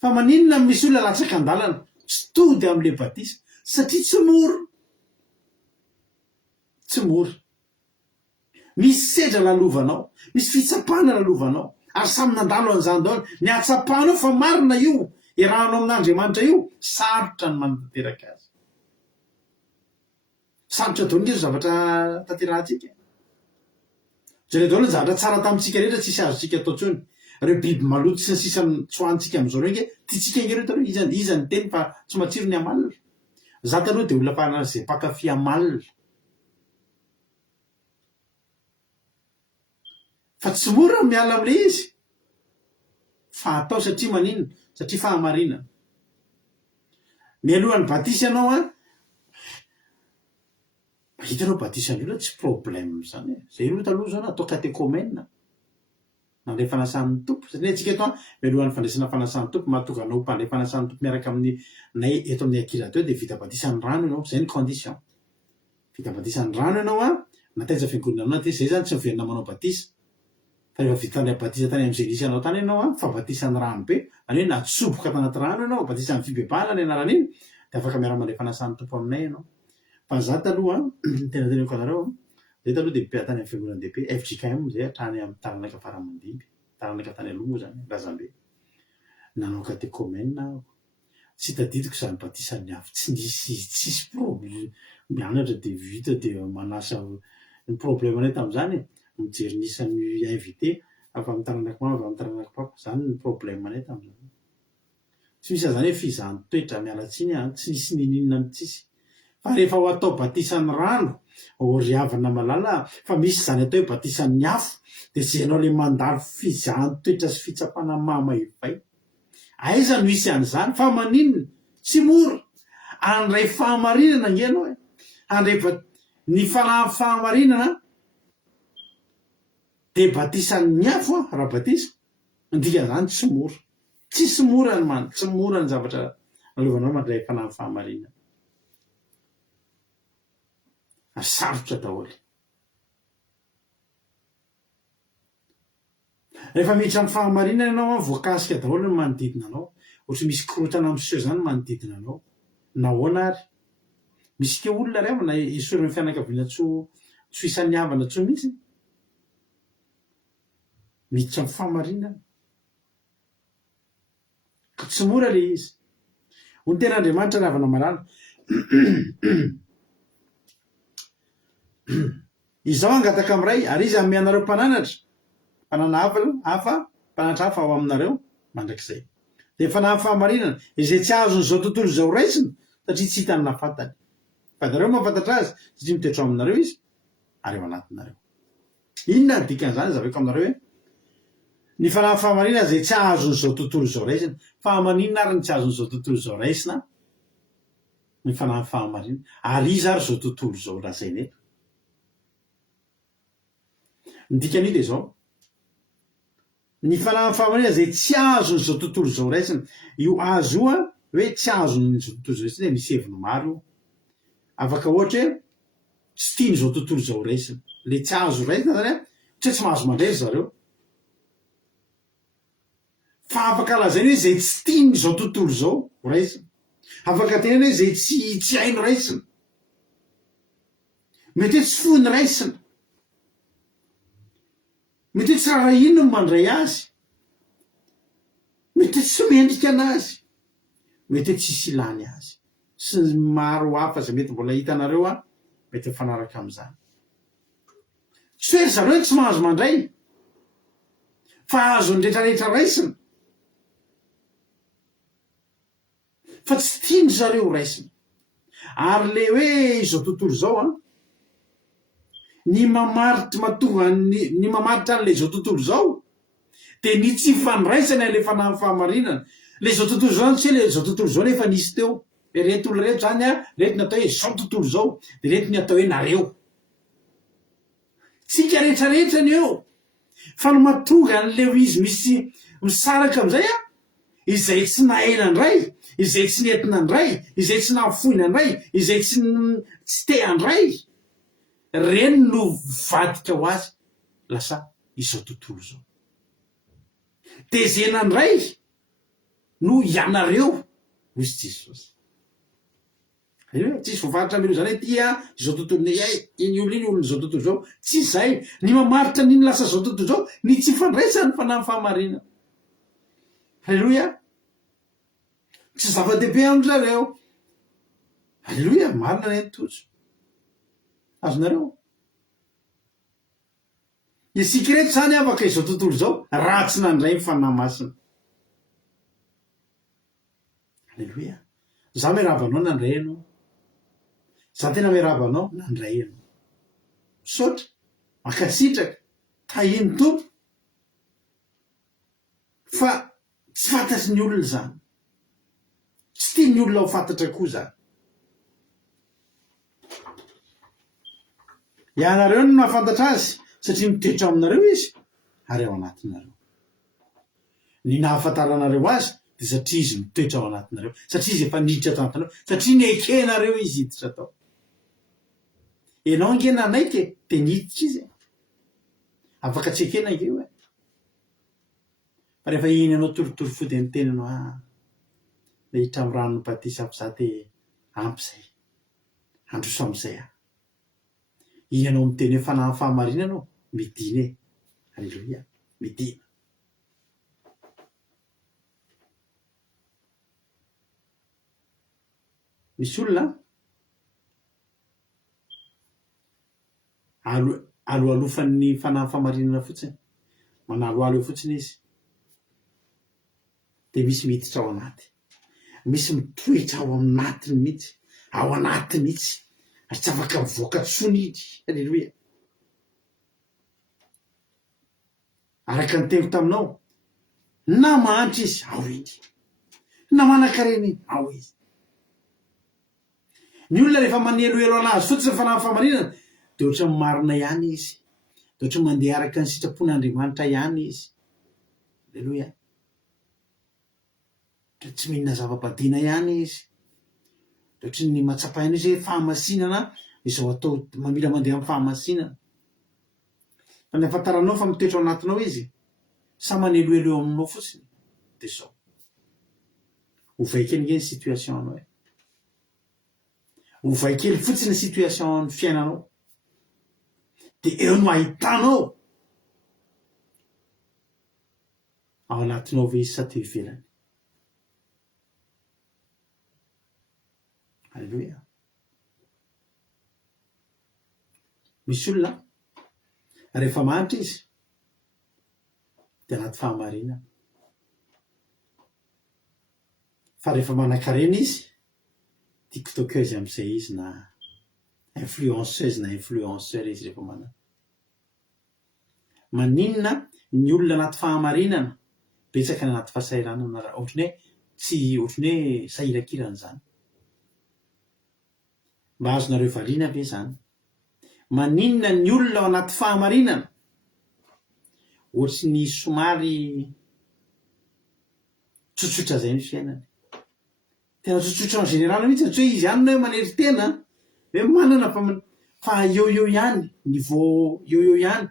Fa maninona misy olona latsaka an-dalana tsy tody amin'le batisa? Satria tsy mora. Tsy mora. Misy sedra lalovanao, misy fitsapana lalovanao, ary samy nandalo an'izany daholo. Ny hatsapanao fa marina io, irahanao amin'Andriamanitra io, sarotra ny manatanteraka azy. Sarotra daholo nge zavatra tanterahantsika. Zay daholo ny zavatra tsara tamintsika rehetra tsisy azontsika atao tsony. Reo biby maloto sy ny sisa tsoantsika amin'izao reo nge tiatsika nge reo taloha iza ny teny fa tsy matsiro ny amalina. Za taloha dia olona fanana izay mpakafy amalina. Fa tsy mora miala amin'le izy. fahatao satria manino satria fahamarinana mialohan'ny batisa ianao a hitanao batisa aloha tsy problème zany zay aloha taloha zao na atao catéchomène nandray fanasan'ny tompo satria antsika eto a mialohan'ny fandraisana fanasan'ny tompo mahatonga anao mpandray fanasan'ny tompo miaraka amin'ny nay eto amin'ny akira teo de vita batisan'ny rano ianao zay ny condition vita batisan'ny rano ianao a nataiza fiangonana anao ty zay zany tsy miverina manao batisa fa rehefa vita tany batisa tany am'izay nisy anao tany ianao a fa batisan'ny rano be any hoe natsoboka tanaty rano ianao batisan'ny fibebahana ny anaran'iny de afaka miara mandray fanasan'ny tompo aminay ianao fa za taloha tena teneko anareo zay taloha de tany amin'ny fiangonana-dehibe FJKM zay hatrany amin'ny taranaka faramandimby taranaka tany aloha moa zany lazambe nanao catéchomène tsy tadidiko zany batisan'ny afo tsy tsisy problème mianatra de vita de manasa ny problème anay tam'zany mijery nisan'ny invité avy amin'ny taranaka mama avy amin'ny taranaka papa zany ny problème anay tam'zany tsy misy zany hoe fizahany toetra mialatsiny tsy nisy nininona mitsisy fa rehefa ho atao batisan'ny rano oriavana malala fa misy zany atao hoe batisan'ny afo de tsy ianao le mandalo fizahany toetra sy fitsapana mama ivay aiza no isy an'izany fa maninona tsy mora andray fahamarinana ngenao e andray ny fahamarinana de batisan'ny afo raha batisa ndika zany tsy mora tsisy mora ny man tsy mora ny zavatra nalovanao mandray fahamarinana sarotra daholo rehefa miditra amin'ny fahamarinana ianao voakasika daholo ny manodidina anao ohatry misy korotana am'seo zany manodidina anao nahoana ary misy ke olona revana isorony fianakaviana tso isan'ny havana tso mihitsy miditra amin'ny fahamarinana ka tsy mora le izy ho ny ten'Andriamanitra ny havana malala izao angataka am'ray ary izy ame anareo mpanana hafa ao aminareo mandrakizay de fanahy fahamarinana izay tsy azony zao tontolo zao raisina satria tsy hitany nafatany fa nareo mahafantatra azy satria mitoetra aminareo izy ary eo anatinareo inona ny dikan'izany zaveko aminareo hoe ny fanahy fahamarinana zay tsy azony zao tontolo zao raisina fahamaninana ary ny tsy azony zao tontolo zao raisina ny fanahy fahamarinana ary izy ary zao tontolo zao lazaina eto ny dikan'io de zao ny fanahy fahamarinana zay tsy azony zao tontolo zao raisina io azo io a hoe tsy azony zao tontolo zao raisina misy heviny maro afaka ohatra hoe tsy tiany zao tontolo zao raisina le tsy azo raisina zany a tsy mahazo mandray zareo fa afaka lazainy hoe zay tsy tiany zao tontolo zao raisina afaka tenany hoe zay tsy hainy raisina mety hoe tsy fony raisina mety hoe tsy raha ino ny mandray azy mety hoe tsy mendrika anazy mety hoe tsisy ilany azy sy maro hafa zay mety mbola hitanareo a mety mifanaraka am'izany tsy hoe zareo tsy mahazo mandray fa azo ny rehetrarehetra raisina fa tsy tiany zareo raisina ary le hoe izao tontolo zao a ny mamaritra matonga ny mamaritra an'le zao tontolo zao de ny tsy fandraisana le fanahy fahamarinana le zao tontolo zao tsy hoe le zao tontolo zao nefa nisy teo reto olo reto zany a reto ny atao hoe zao tontolo zao de reto ny atao hoe nareo tsika rehetrarehetra ny eo fa no matonga an'leo izy misy misaraka am'izay a izay tsy naela andray izay tsy nentina andray izay tsy nahafoina andray izay tsy te andray reny no vadika ho azy lasa izao tontolo zao de zay nandray no ianareo misy Jesosy tsisy voafaritra milo zany hoe tia izao tontolo iny olo iny olony zao tontolo zao tsy zay ny mamaritra niny lasa zao tontolo zao ny tsy fandraisany fanahy fahamarinana halleloia tsy zava-dehibe am'zareo halleloia marina ny tojo azonareo isika reto zany afaka izao tontolo zao raha tsy nandray ny fanahy masina halleloia za miarabanao nandray anao za tena miarabanao nandray anao misaotra makasitraka tahiny tompo fa tsy fantatry ny olona zany, tsy tia ny olona ho fantatra koa zany. Ianareo no mahafantatra azy satria mitoetra aminareo izy ary ao anatinareo. Ny nahafantaranareo azy dia satria izy mitoetra ao anatinareo, satria izy efa niditra ato anatinareo, satria nekenareo izy hiditra atao. Ianao ange nanaiky dia niditra izy, afaka tsy ekena io e. Fa rehefa iny anao toritory fody ny tenanao, nahitra amin'ny rano batisa apo za dia ampy zay, androso amin'izay aho. Iny anao miteny hoe fanahy fahamarinana anao, midina e. Alleluia, midina. Misy olona aloalofan'ny fanahy fahamarinana fotsiny, manaloalo eo fotsiny izy, dia misy miditra ao anaty, misy mitoetra ao anatiny mihitsy, ao anatiny mihitsy, ary tsy afaka mivoaka tsony izy. Alleluia. Araka ny teniko taminao, na mahantra izy ao izy, na manan-karena iny ao izy. Ny olona rehefa maneloelo anazy fotsiny fanahy fahamarinana dia ohatra ny marina ihany izy, dia ohatra ny mandeha araka ny sitrapon'Andriamanitra ihany izy. Alleluia. Dia tsy mihinana zava-padina ihany izy, dia ohatra ny matsapa ihany izy hoe fahamasinana izao atao, mamila mandeha amin'ny fahamasinana. Fa ny ahafantaranao fa mitoetra ao anatinao izy, sa maneloelo eo aminao fotsiny, dia izao. Ovay kely nge ny situation anao e. Ovay kely fotsiny ny situation ny fiainanao, dia eo no ahitanao ao anatinao ve izy sa teo ivelany. Alleluia. Misy olona rehefa manitra izy dia anaty fahamarinana, fa rehefa manan-karena izy, tiktokeuse amin'izay izy, na influenceuse na influenceur izy rehefa manana. Maninona ny olona anaty fahamarinana betsaka ny anaty fahasahiranana, raha ohatrany hoe tsy ohatrany hoe sahiran-kirana zany. Mba azonareo variana ve zany? Maninona ny olona ao anaty fahamarinana ohatry ny somary tsotsotra zay ny fiainany, tena tsotsotra en général mihitsy, tsy hoe izy ihany hoe manery tena hoe manana fa eo ihany, niveau eo ihany.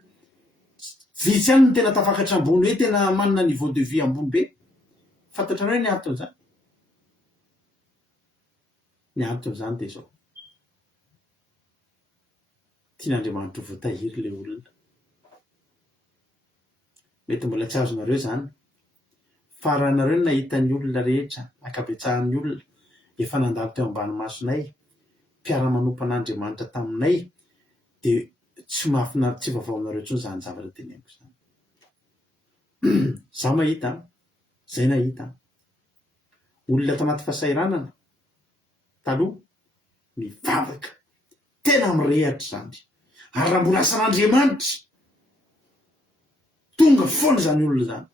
Vitsy ihany no tena tafakatra ambony hoe tena manana niveau de vie ambony be. Fantatranao hoe ny antony zany? Ny antony zany dia izao: tian'Andriamanitra ho voatahiry ilay olona. Mety mbola tsy azonareo zany, fa raha nareo no nahita ny olona rehetra, ankabetsahan'ny olona efa nandalo teo ambany masonay, mpiara-manompo an'Andriamanitra taminay, dia tsy mahafinaritra, tsy vaovao aminareo intsony zany zavatra teneniko zany. Zaho mahita, zay nahita olona ato anaty fahasahiranana taloha mivavaka, tena mirehatra zany, ary raha mbola asan'Andriamanitra tonga foana zany olona zany,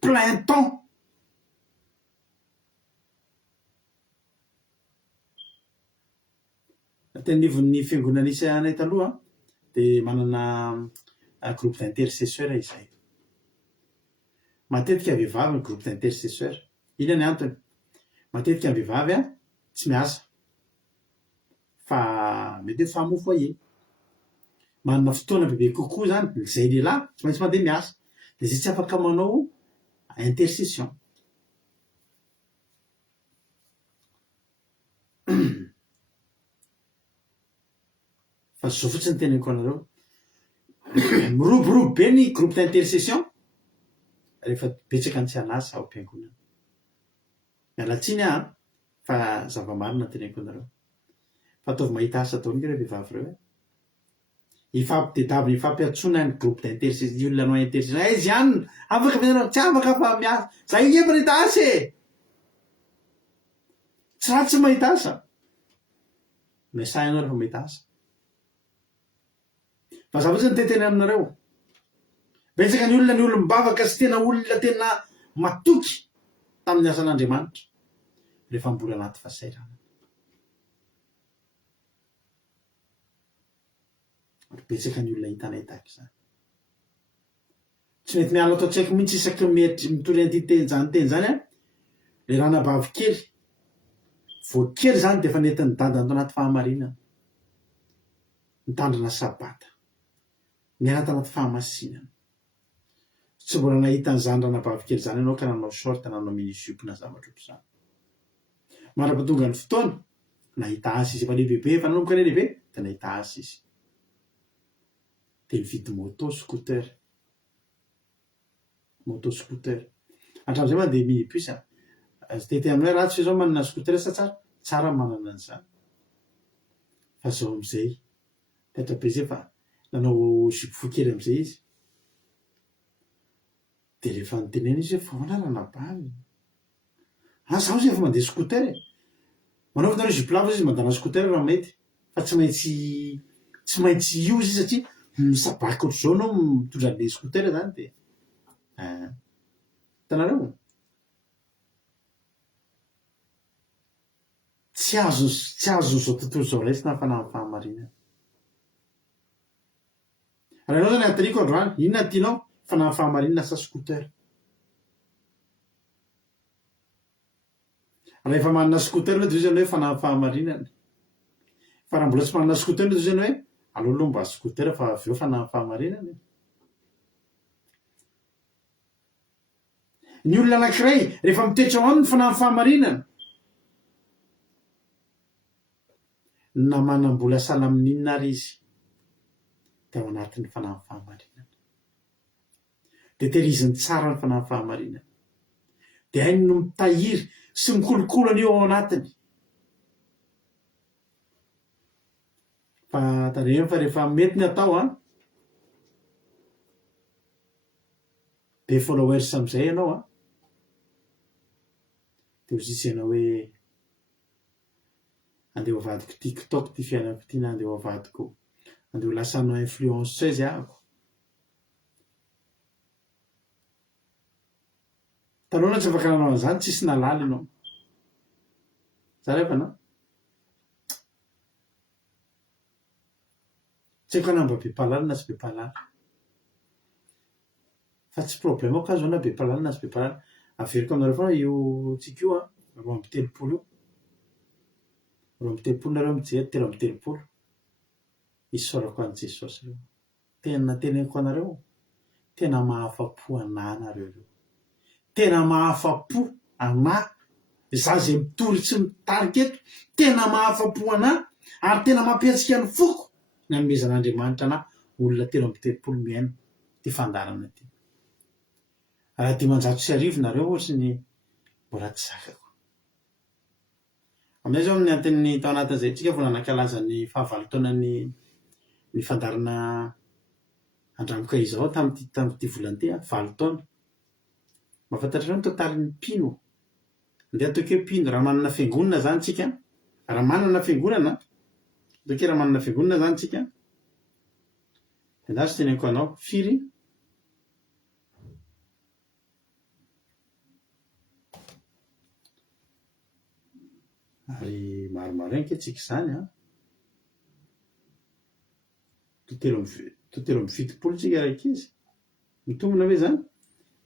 plein temps. Tenivon'ny fiangonana isy anay taloha dia manana groupe d'intercesseur izay. Matetika vehivavy ny groupe d'intercesseur. Ina ny antony? Matetika ny vehivavy tsy miasa, fa mety hoe femme au foyer, manana fotoana bebe kokoa zany. Izay lehilahy tsy maintsy mandeha miasa, dia izay tsy afaka manao intercession. Fa zao fotsiny ny teneniko anareo, miroborobo be ny groupe d'intercession rehefa betsaka ny tsy hanasa ao am-piangonana. Mialatsiny fa zava-marina teneniko anareo, fa ataovy mahita asa ataony ireo vehivavy ireo ifampitadiavina, ifampiantsoana ny groupe d'intercession, ny olona anao intercession. Izy ihany afaka fianarana, tsy afaka fa miasa. Za iny efa mahita asa e, tsy ratsy mahita asa. Miasa ianao rehefa mahita asa. Mazava tsy ny teteny aminareo, betsaka ny olona mibavaka sy tena olona tena matoky tamin'ny asan'Andriamanitra rehefa mbola anaty fahasairana. Betsaka ny olona hitanay tahaka izany. Tsy mety miala atao tsy haiko mihitsy isaky mitory an'ity teny zany le ranabavy kely vao kely zany dia efa nentin'ny dadany tao anaty fahamarinana, nitandrina sabata, niala tanaty fahamasinana. Tsy mbola nahita an'izany ranabavy kely zany ianao ka nanao short, nanao mini-jupe na zavatra ohatr'izany. Mara-pahatonga ny fotoana nahita azy izy efa lehibe, efa nanomboka lehibe dia nahita azy izy. Dia nividy moto scooter. Hatramin'izay ma dia mihipisa. Tety aminay ratsy izao manana scooter sa tsara? Tsara manana an'izany. Fa zao amin'izay tetra be izay fa nanao zipo fohy kely amin'izay izy. Dia rehefa nitenena izy hoe fa ahoana ranabavy? Zaho izay efa mandeha scooter e. Manaovana zipo lava izy mandana scooter raha mety. Fa tsy maintsy io izy satria misabaka ohatr'izao anao mitondra an'ilay scooter zany dia hitanareo tsy azo zao tontolo zao raisina fa na fahamarinana. Raha ianao zany antoriako androany, inona no tianao fa na fahamarinana sa scooter? Rehefa manana scooter aloha dia izany hoe fa na fahamarinana. Fa raha mbola tsy manana scooter dia izany hoe aleoloha mba scooter fa avy eo fa na fahamarinana. Ny olona anankiray rehefa mitoetra ao aminy fa na fahamarinana na manam-bola sahala amin'inona ary izy dia ao anatin'ny fanahy fahamarinana. Dia tehiriziny tsara ny fanahy fahamarinana. Dia hainy no mitahiry sy mikolokolo an'io ao anatiny. Fa tandremo fa rehefa mety ny atao be followers amin'izay ianao dia hozizana hoe andeha ho avadiko TikTok ty fiainako ty, na andeha ho avadiko, andeha ho lasa influenceuse ahako. Taloha tsy afaka nanao an'izany, tsisy nalala ianao. Zara efa tsy haiko na mba be mpahalala na tsy be mpahalala. Fa tsy problème ka zao na be mpahalala na tsy be mpahalala. Averiko aminareo foana io tsika io 2:30 io. 2:30 nareo mijery, 3:30 isaorako an'i Jesosy reo. Tena teneniko anareo, tena mahafa-po anahy nareo reo. Tena mahafa-po anahy, izaho izay mitory tsy mitarika eto, tena mahafa-po anahy ary tena mampiatsika ny foko ny hanomezan'Andriamanitra anahy olona 3:30 miaina ty fandarana ty. Raha 510 nareo ohatsy ny mbola tsy zakako. Aminay zao amin'ny antin'ny tao anatin'izay tsika vao nankalaza ny fahavalo taonany ny fandarana andramboka izao tamin'ity volana ty 7 taona. Mahafantatrareo ny totalin'ny mpino. Andeha atao keo mpino raha manana fiangonana zany tsika, raha manana fiangonana, atao keo raha manana fiangonana zany tsika, dia na sy teneniko anao firy ary maromaro ihany antsika izany totelo amby fitopolo tsika raiky izy mitombona hoe zany.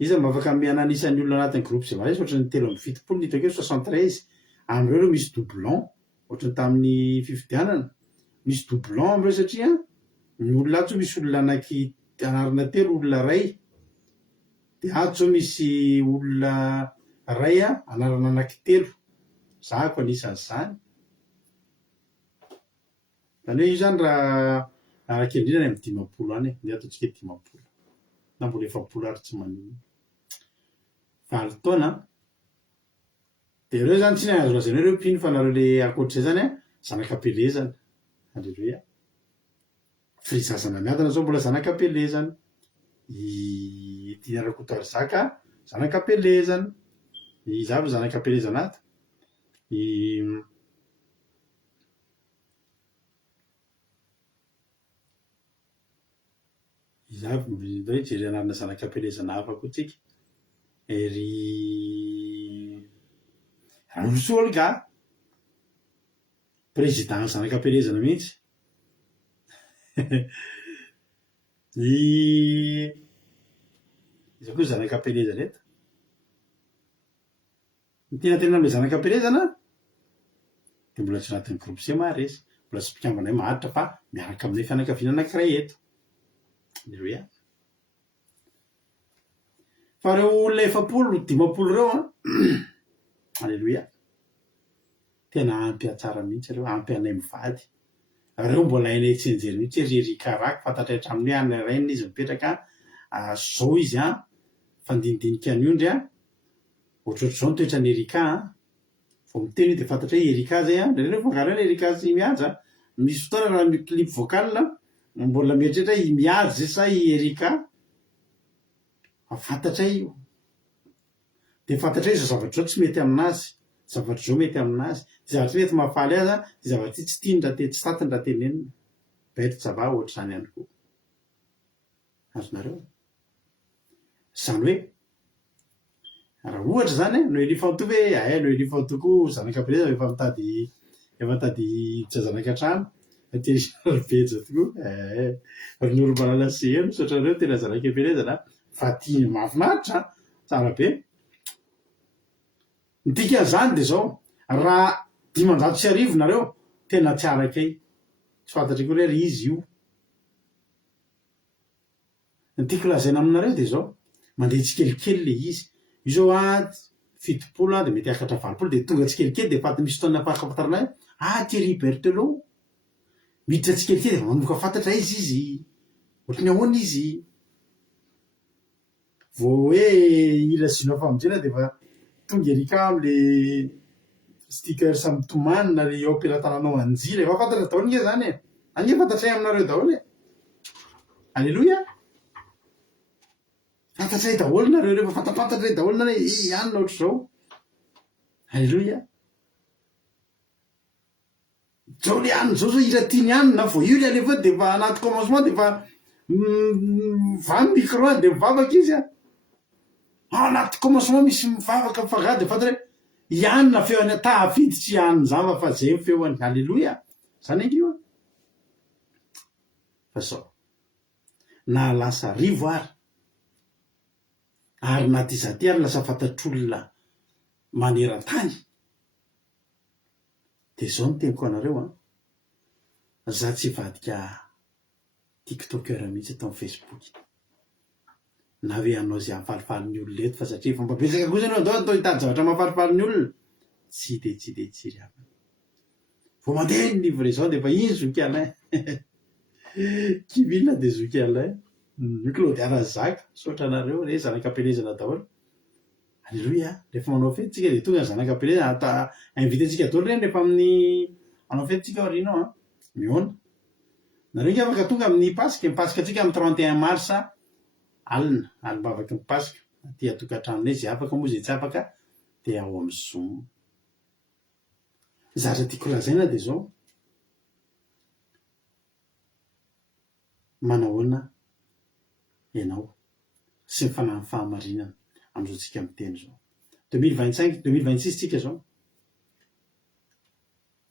Iza mba afaka miananisan'ny olona anatin'ny groupe zay varesy ohatrany 3:70 ny hitako 73 amin'ireo misy doublon ohatrany tamin'ny fifidianana misy doublon amin'ireo satria ny olona atso misy olona anarina telo olona ray dia atso misy olona ray anarana anankitelo. Zahako anisan'izany. Zany hoe io zany raha kely indrindra ny amin'ny 50 any dia ataontsika 50 na mbola 70 ary tsy manino 7 taona. Dia ireo zany tsy nahazo lazaina ireo mpino fa nareo le akoatr'izay zany zanakam-pelezana. Alleluia. Firizazana miadana zao mbola zanakam-pelezana. Tianareo Kotoary zaka zanakam-pelezana. Izavy zanakam-pelezana ato. Izavy jery anarana zanakam-pelezana hafa koa tsika. ery Rousseau ka président zanakam-pielezana mihitsy iza koa zanakam-pielezana eto ny tena ame zanakam-pielezana de mbola tsy anatin'ny groupe CMRS, mbola tsy mpikambanay maharitra fa miaraka aminay fianakaviana anankiray eto. Alleluia. Fa reo olona 7-10 reo alleluia, tena ampy atsara mihitsy reo, ampy anay mivady. Reo mbola hainay tsy enjery mihitsy ry karaka fantatra hatramin'ny any rainy izy mipetraka zao izy fandinidinika ny ondry ohatrohatr'izao ny toetra ny Erika vao miteny de fantatra hoe Erika zay reo fangareo ny Erika sy mihaja. Misy fotoana raha ny clip vocal mbola mieritreritra mihaja zay sa Erika fantatra io de fantatra hoe zavatra zao tsy mety aminazy, zavatra zao mety aminazy, zavatra mety mahafaly azy de zavatra tsy tiany raha tsy tatiny raha tenenina bête zava ohatr' zany ihany koa azonareo. Zany hoe raha ohatra zany no elifanto hoe no elifantoko zanakam-pielezana efa mitady zanaka-trano terybeja tokoa ron'olo malala seheno misaotranareo tena zanakam-pielezana fa tia mahafinaritra tsara be. Ny dikan'izany de zao raha 500 nareo tena tsy arakay tsy fantatry koa ry izy io. Ny tiako lazaina aminareo de zao mandeha tsikelikely le izy io zao 70 de mety akatra 80 de tonga tsikelikely de fa misy fotoana napahafantarinay Thierry Berthelot miditra tsikelikely de manomboka fantatra izy ohatry ny ahoana izy vao hoe ilazina famonjena de fa tonga Erika am'le sticker samy tomanina le eo ampilatananao anjila efa fantatra daholo nge zany ange fantatray aminareo daholo alleluia. Fantatray daholo nareo rehefa fantapantatra daholo na hoe anina ohatr' zao alleluia. Zao le anina zao iratiany anina vao io le alefa de fa anaty commencement de fa vany micro de mivavaka izy anaty commencement misy mivavaka mifangady de fantatra hoe ianina feoany tahafidy tsy anina zava fa zay feoany alleluia. Zany ange io fa zao na lasa rivo ary naty izaty ary lasa fantatr'olona maneran-tany de zao no teniko anareo za tsy vadika tiktoker mihitsy atao Facebook na hoe anao zay amfalifaly ny olona eto fa satria fomba betsaka kosa anao atao hitady zavatra mahafalifaly ny olona tsy de tsiry avy vao mandeha ny livre zao de fa iny zoky alain kivilina de zoky alain Claude Arazaka saotra anareo re zanakam-pielezana daholo alleluia. Rehefa manao fety tsika de tonga zanakam-pielezana invitentsika daholo reny rehefa amin'ny manao fety tsika aoriana miona nareo nge afaka tonga amin'ny pasika atsika amin'ny 31 mars alina alimbavaky ny pasika ty atokantranonay zay afaka moa zay tsy afaka de ao amin'ny Zoom. Zatra tiako lazaina de zao manahoana ianao sy ny fanahy fahamarinana am'izao tsika miteny zao 2025-2026 tsika zao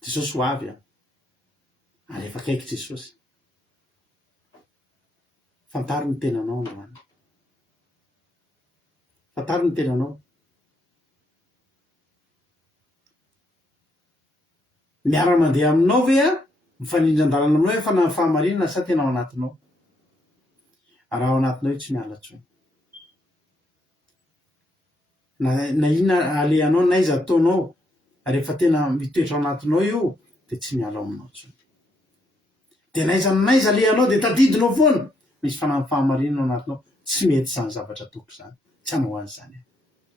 Jesosy ho avy ary efa akaiky Jesosy. Fantaro ny tenanao androany, fantaro ny tenanao. Miara mandeha aminao ve mifanindry an-dalana aminao hoe fanahy fahamarinana sa tena ao anatinao. Raha ao anatinao io tsy miala tsony na inona aleanao na iza ataonao rehefa tena mitoetra ao anatinao io de tsy miala aminao tsony. De na iza aleanao de tadidinao foana misy fanahy fahamarinana ao anatinao tsy mety zany zavatra toko zany tsy hanao an'izany.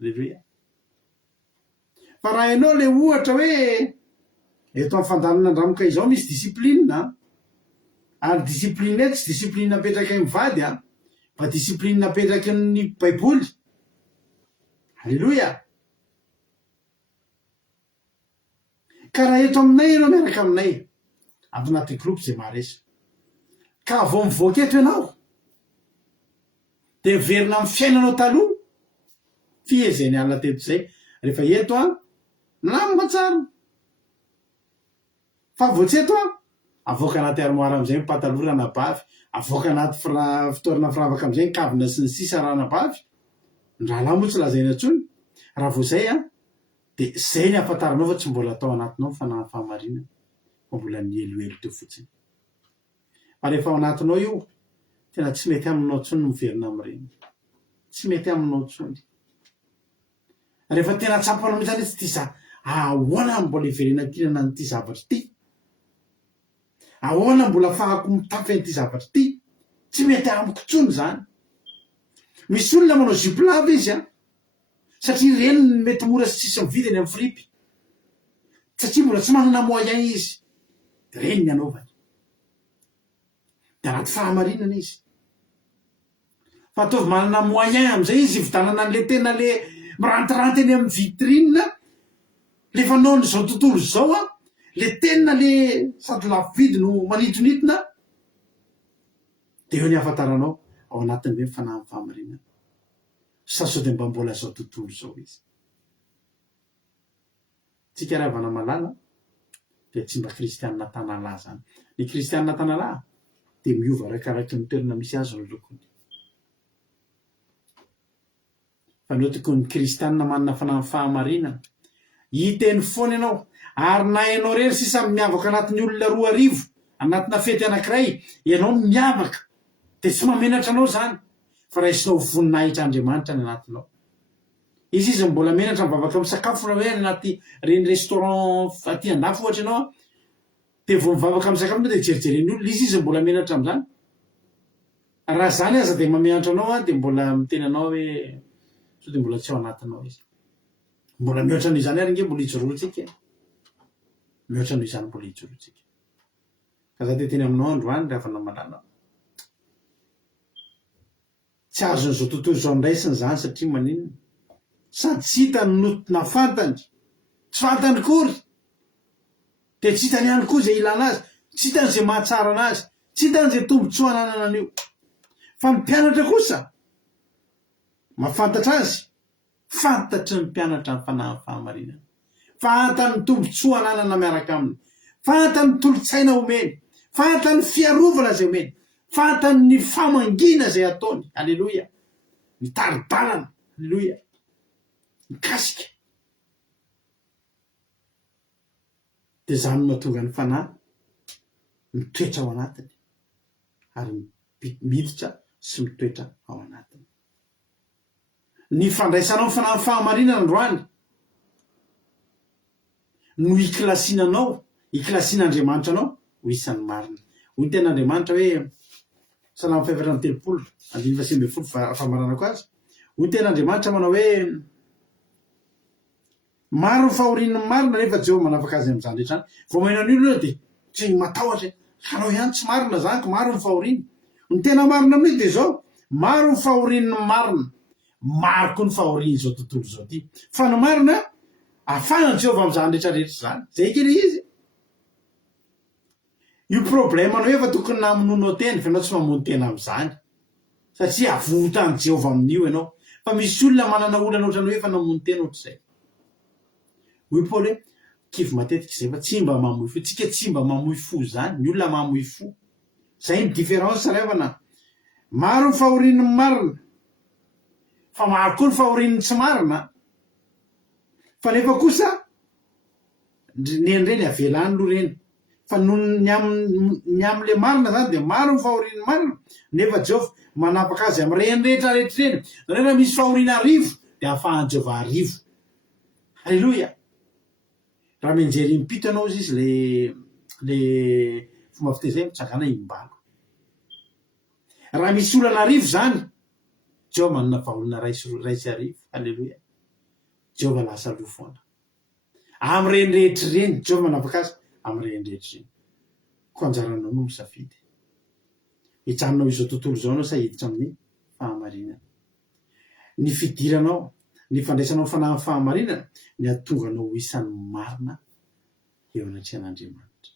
Alleluia. Fa raha ianao le ohatra hoe eto amin'ny fandalinana andramoka izao misy disiplinina ary disipline tsy disipline napetraky ny vady fa disipline napetraky ny baiboly. Alleluia. Ka raha eto aminay ianao miaraka aminay ato anaty groupe zay maharesa ka vao mivoaka eto ianao de miverina amin'ny fiainanao taloha fiezeny alina teto zay rehefa eto a namana tsara fa voatseto a avoaka anaty armoara am'izay patalorana bavy avoaka anaty fitoerana firavaka am'izay nkavina sy ny sisa ranabavy ndrala moa tsy lazaina tsony raha vo zay a de zay ny afantaranao fa tsy mbola atao anatinao ny fanahy fahamarinana fa mbola nieloelo teo fotsiny fa rehefa ao anatinao io tena tsy mety aminao tsony ny miverina am'ireny tsy mety aminao tsony rehefa tena tsapanao mihitsy zany tsy ty za ahoana mbola iverena tinana nyity zavatra ty ahoana mbola afahako mitafy an'ity zavatra ty tsy mety amiko tsony zany misy olona manao juplava izy a satria reny mety mora sy tsisy mividiny amin'ny fripy satria mbola tsy manana moyen izy de reny ny anaovany de anaty fahamarinana izy fa ataovy manana moyen am'izay izy vitanana an'le tena le mirantiranty eny amin'ny vitrine lefa nao n'izao tontolo zao a le tena le sady lafo vidy no manitonitona de eo ny afantaranao ao anatin'ny hoe mifanahy amin'ny fahamarinana sa sao de mba mbola zao tontolo zao izy tsika ravana malala de tsy mba kristianina tanalahy zany ny kristianina tanalahy de miova raikaraky ny toerana misy azo ny lokony fa nao tokony ny kristianina manana fanahy amin'ny fahamarinana hiteny foana ianao ary na hainao rery sisa miavaka anatin'ny olona 2 anatina fety anankiray ianao miavaka de tsy mamenatra anao zany fa raisinao voninahitra Andriamanitra ny anatinao izy mbola menatra mivavaka misakafo raha hoe anaty reny restaurant aty andafo ohatra ianao de vo mivavaka misakafo de jerijereny olona izy mbola menatra am'zany raha zany aza de mamenatra anao a de mbola miteny anao hoe so de mbola tsy ao anatinao izy mbola mihoatra noho izany ary nge mbola hijorotsika mihoatra noho izany mbola hijorotsika ka za te teny aminao androany rehefa namalala tsy azon'izao tontolo zao ndraisiny zany satria maninona sady tsy hitany notona fantany tsy fantany kory de tsy hitany ihany koa zay ilana azy tsy hitany zay mahatsara anazy tsy hitany zay tombotsoa ananana an'io fa mpianatra kosa mafantatra azy fantatry ny mpianatra ny fanahy fahamarinana fantany tombotsoa ananana miaraka aminy fantany tolotsaina omeny fantany fiarovana zay omeny fantany ny famangina zay ataony alleloia ny taridalana alleloia mikasika de zany mahatonga ny fanahy mitoetra ao anatiny ary miditra sy mitoetra ao anatiny ny fandraisanao ny fanahy fahamarinana androany no iklasin'Andriamanitra anao ho isan'ny marina hoy ny ten'Andriamanitra hoe Salamo 5:30 famaranako azy hoy ny ten'Andriamanitra manao hoe maro ny fahorian'ny marina nefa Jehova manafaka azy amin'izany rehetra vao maheno an'io de tsy matahotra anao ihany tsy marina zany maro ny fahoriana ny tena marina amin'io de zao maro ny fahorian'ny marina maro koa ny fahoriany zao tontolo zao ty fa ny marina afahana Jehova amin'izany rehetrarehetra zany zay kely izy io problème anao efa tokony namononao tena fa anao tsy mamono tena amin'izany satria avotany Jehova amin'io ianao fa misy olona manana olana ohatrany hoe efa namono tena ohatr'izay hoy Paoly hoe kivy matetika zay fa tsy mba mamoy fo tsika tsy mba mamoy fo zany ny olona mamoy fo zay ny différence revana maro ny fahorian'ny marina fa maro koa ny fahorian'ny tsy marina fa nefa kosa nendreny avelany lo reny fa no ny am'le marina zany de maro ny fahorian'ny marina nefa Jehova manapaka azy am'reny rehetrarehetra reny zany raha misy fahoriana arivo de ahafahan'i Jehova arivo alleloia raha mianjery impito anao izy le fomba fitezay mitsangana imbalo raha misy olana arivo zany Jehova manana vaholana raisy arivo alleloia Jehova lasa lofoana am'reny rehetra reny Jehova manapaka azy am'reny rehetra reny ko anjaranao no misafidy hijanonao izao tontolo zao anao sa hiditra amin'ny fahamarinana ny fidiranao ny fandraisanao fanahy fahamarinana ny atonganao ho isan'ny marina eo anatrehan'Andriamanitra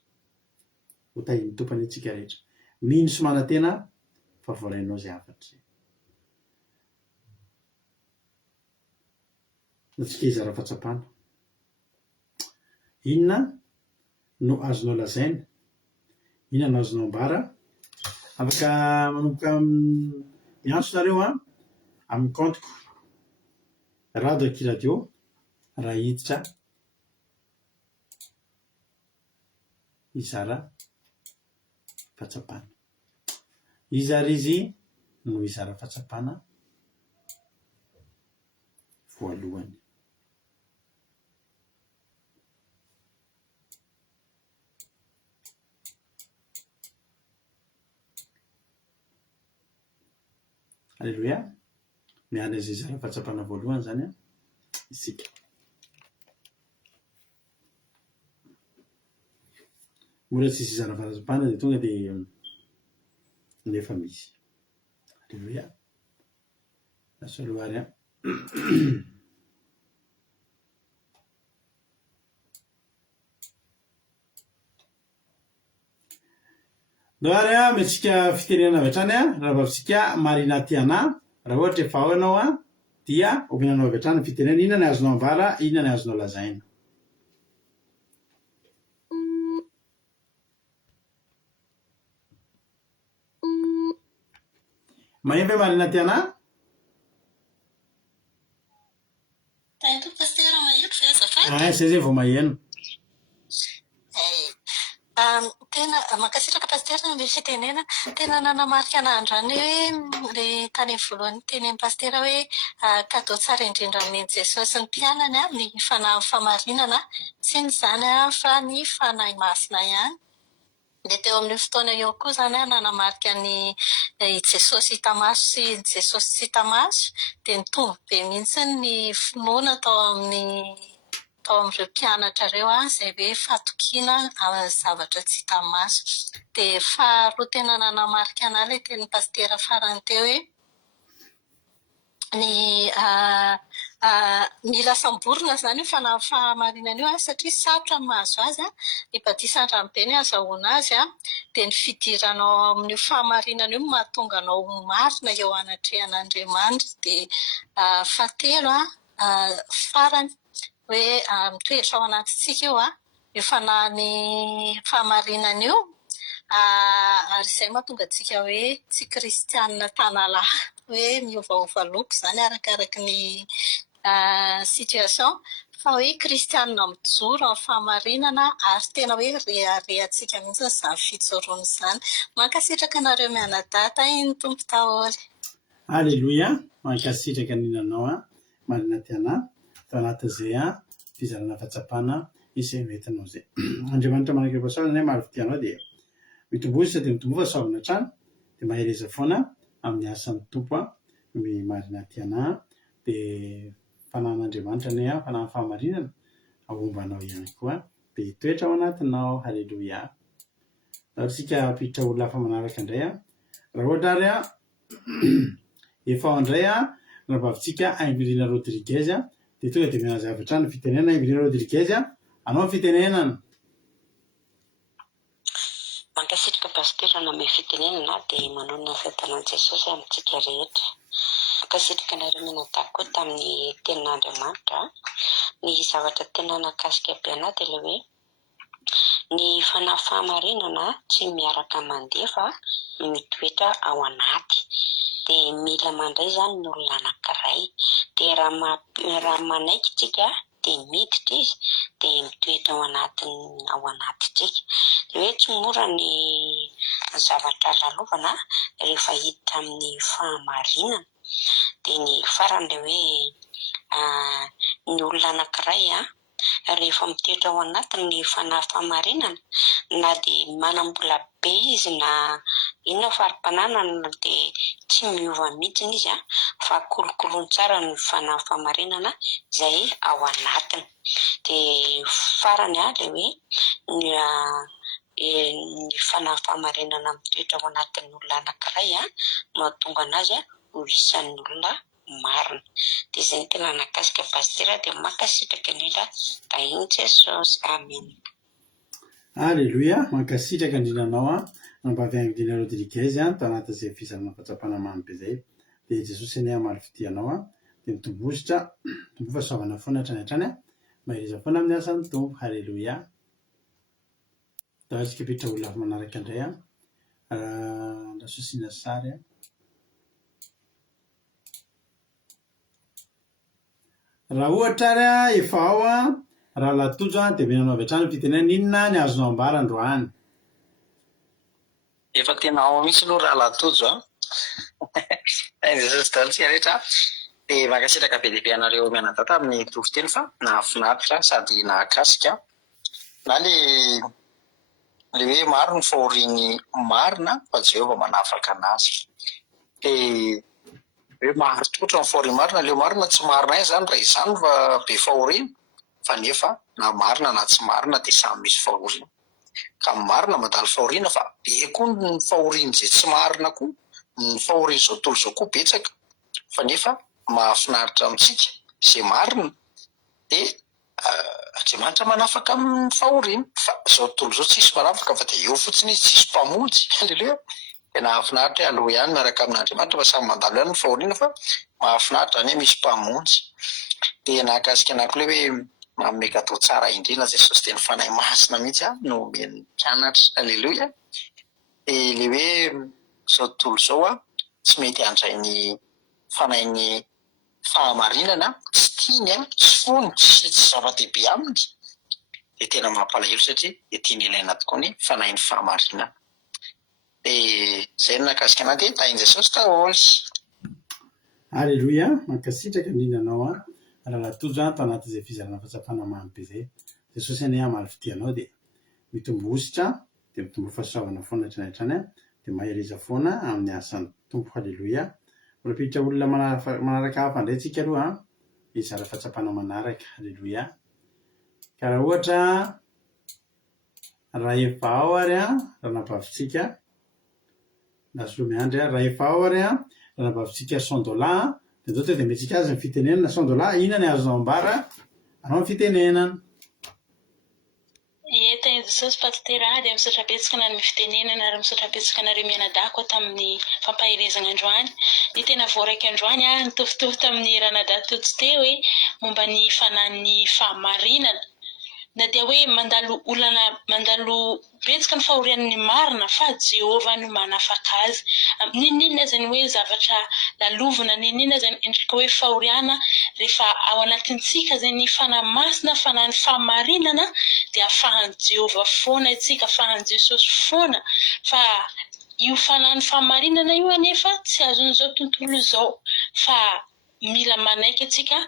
ho tahiny tompany antsika rehetra mino sy manantena fa voalainao zay afatra zay natsika izara fahatsapana. Inona no azonao lazaina, inona no azonao ambara. Afaka manomboka miantso nareo amin'ny compteko Radio Akiradio raha hiditra izara fahatsapana. Izara izy no izara fahatsapana voalohany. Alleluia. Miala izay izara fahatsapana voalohany zany isika. Mbola tsisy izara fahatsapana dia tonga dia nefa misy. Alleluia. Lasa loary Loary metsika fitenena avy hatrany raha vavisika marina tiana. Raha ohatra efa ao ianao dia omenanao avy hatrany fitenena. Inona ny azonao ambara, inona ny azonao lazaina. Maheno ve marina tiana? Zay zay vao maheno. Tena mankasitraka pastera ny fitenena tena nanamarika an'andro any hoe le tany voalohany tenen'ny pastera hoe kadao tsara indrindra amin'i Jesosy ny mpianany ny fanahy famarinana tsy ny zany fa ny fanahy masina ihany. Dia teo amin'ny fotoana eo koa zany nanamarika ny Jesosy hita maso sy Jesosy tsy hita maso dia nitombo be mihitsy ny finoana tao amin'ireo mpianatra ireo izay hoe fatokiana zavatra tsy hita maso. Dia faharoa tena nanamarika anahy ilay teny pastera farany teo hoe ny lasam-borona zany io fanahy fahamarinana io satria sarotra ny mahazo azy. Ny Badisa Andranobe ny azahoana azy dia ny fidiranao amin'io fahamarinana io mahatonga anao marina eo anatrehan'Andriamanitra. Dia fahatelo farany hoe mitoetra ao anatintsika io fanahy fahamarinana io. Ary izay mahatonga antsika hoe tsy kristianina tanalahy, hoe miovaova loko zany arakaraka ny situation, fa hoe kristianina mijoro amin'ny fahamarinana ary tena hoe reharehantsika mihitsy izany fijoroana izany. Mankasitraka anareo mianadahy ny tompo daholo. Alleluia. Mankasitraka ninanao marina tiana tao anatin'izay fizarana fahatsapana izay entinao zay. Andriamanitra manakaipa saona marivitianao dia mitombozy dia mitombo fa saovina trano dia mahereza foana amin'ny asan'ny tompo ny marina tiana dia fanan'Andriamanitra ny fanahy fahamarinana ahombanao ihany koa dia hitoetra ao anatinao. Halleluia. Raha tsika ampiditra olona hafa manaraka indray raha ohatra ary efa ao indray raha vavintsika Aimbrina Rodriguez dia tonga dia milaza avy hatrany fitenenana. Aimbrina Rodriguez anao ny fitenenana. Mankasitraka pastera na amin'ny fitenenana dia manonona ny fahitanan Jesosy amintsika rehetra. Mankasitraka nareo mianadahy koa tamin'ny tenin'Andriamanitra. Ny zavatra tena nakasika be anahy dia ilay hoe ny fanahy fahamarinana tsy miaraka mandeha fa mitoetra ao anaty. Dia mila mandray zany ny olona anankiray. Dia raha manaiky tsika dia miditra izy dia mitoetra ao anatintsika. Dia hoe tsy mora ny zavatra lalovana rehefa hiditra amin'ny fahamarinana. Dia ny farany hoe ny olona anankiray rehefa mitoetra ao anatiny fanahy fahamarinana na dia manam-bola be izy na inona fari-pananana dia tsy miova mihitsy izy fa kolokoloiny tsara ny fanahy fahamarinana izay ao anatiny. Dia farany ilay hoe ny fanahy fahamarinana mitoetra ao anatin'ny olona anankiray mahatonga anazy ho isan'ny olona marina. Dia izay ny tena nakasika pastera dia mankasitraka indrindra dahiny Jesosy. Amen. Alleluia. Mankasitraka indrindra anao nampavy Aimbrina Rodriguez tao anatin'izay fizarana fahatsapana mamy be izay. Dia Jesosy ny marivitianao dia mitombohozitra tombo fahasoavana foana hatrany hatrany a mahireza foana amin'ny asan'ny tombo. Halleloia. Da tsika petra olona avy manaraka indray a rasosiana sary a raha ohatra ary a efa ao a raha latojo a dia menanao avy hatrany fitenena inona ny azonao ambara androany. Efa tena ao mihitsy aloha raha latojo Jesosy dalatsika rehetra dia mankasitraka be dia be anareo mianadata amin'ny toriteny fa nahafinaritra sady nahakasika na le hoe maro ny fahoriany marina fa Jehovah manafaka anazy. Dia hoe maro tokotra ny fahoriany marina, leo marina tsy marina izany raha izany fa be fahoriana fa nefa na marina na tsy marina dia samy misy fahoriana. Ka ny marina mandalo fahoriana fa be koa ny fahoriana izay tsy marina koa, ny fahoriana izao tontolo izao koa betsaka fa nefa mahafinaritra amintsika izay marina dia Andriamanitra manafaka amin'ny fahoriana. Fa izao tontolo izao tsisy manafaka fa dia eo fotsiny izy tsisy mpamonjy. Halleluia. Dia nahafinaritra hoe aleo ihany miaraka amin'Andriamanitra fa samy mandalo ihany ny fahoriana fa mahafinaritra zany hoe misy mpamonjy. Dia nahakasika anaky hoe manome gato tsara indrindra Jesosy teny fanahy masina mihitsy no omen'ny mpianatra. Halleluia. Dia le hoe izao tontolo izao a tsy mety handray ny fanahin'ny fahamarinana, tsy tiany a, tsy fony, tsy zava-dehibe aminy. Dia tena mampalahelo satria dia tiany ilaina tokoa ny fanahin'ny fahamarinana. Dia izay no nakasika anahy dia tahin' Jesosy taholy. Halleluia. Mankasitraka indrindra anao a raha latojo a tao anatin'izay fizarana fahatsapana mamy be izay. Jesosy anie hamaly fidianao dia mitombohositra dia mitombo fahasoavana foana hatrany hatrany a dia mahireza foana amin'ny asan'ny tompo. Halleloia. Mbola piditra olona manaraka hafa indray tsika aloha a izara fahatsapana manaraka. Halleloia. Ka raha ohatra raha efa ao ary a raha nampavitsika nasolo miandry a raha efa ao ary a raha nampavitsika $100 dia dao dia metsika azy ny fitenenana $100 inona ny azonao ambara anao ny fitenenana. Tain'i Jesosy pasitera dia misaotra betsaka na ny fitenenana ary misaotra betsaka nareo mianadako tamin'ny fampahirezana androany. Ny tena voaraika androany a nitovitovy tamin'ny ranadahy tojo teo hoe momba ny fanahin'ny fahamarinana. Na dia hoe mandalo betsaka ny fahorian'ny marina fa Jehovah no manafaka azy. Ninona zany hoe zavatra lalovina, ninona zany endrika hoe fahoriana rehefa ao anatintsika zay ny fanahy masina, fanahin'ny fahamarinana dia afahan'i Jehovah foana itsika, afahan'i Jesosy foana. Fa io fanahin'ny fahamarinana io anefa tsy azon'izao tontolo izao fa mila manaiky atsika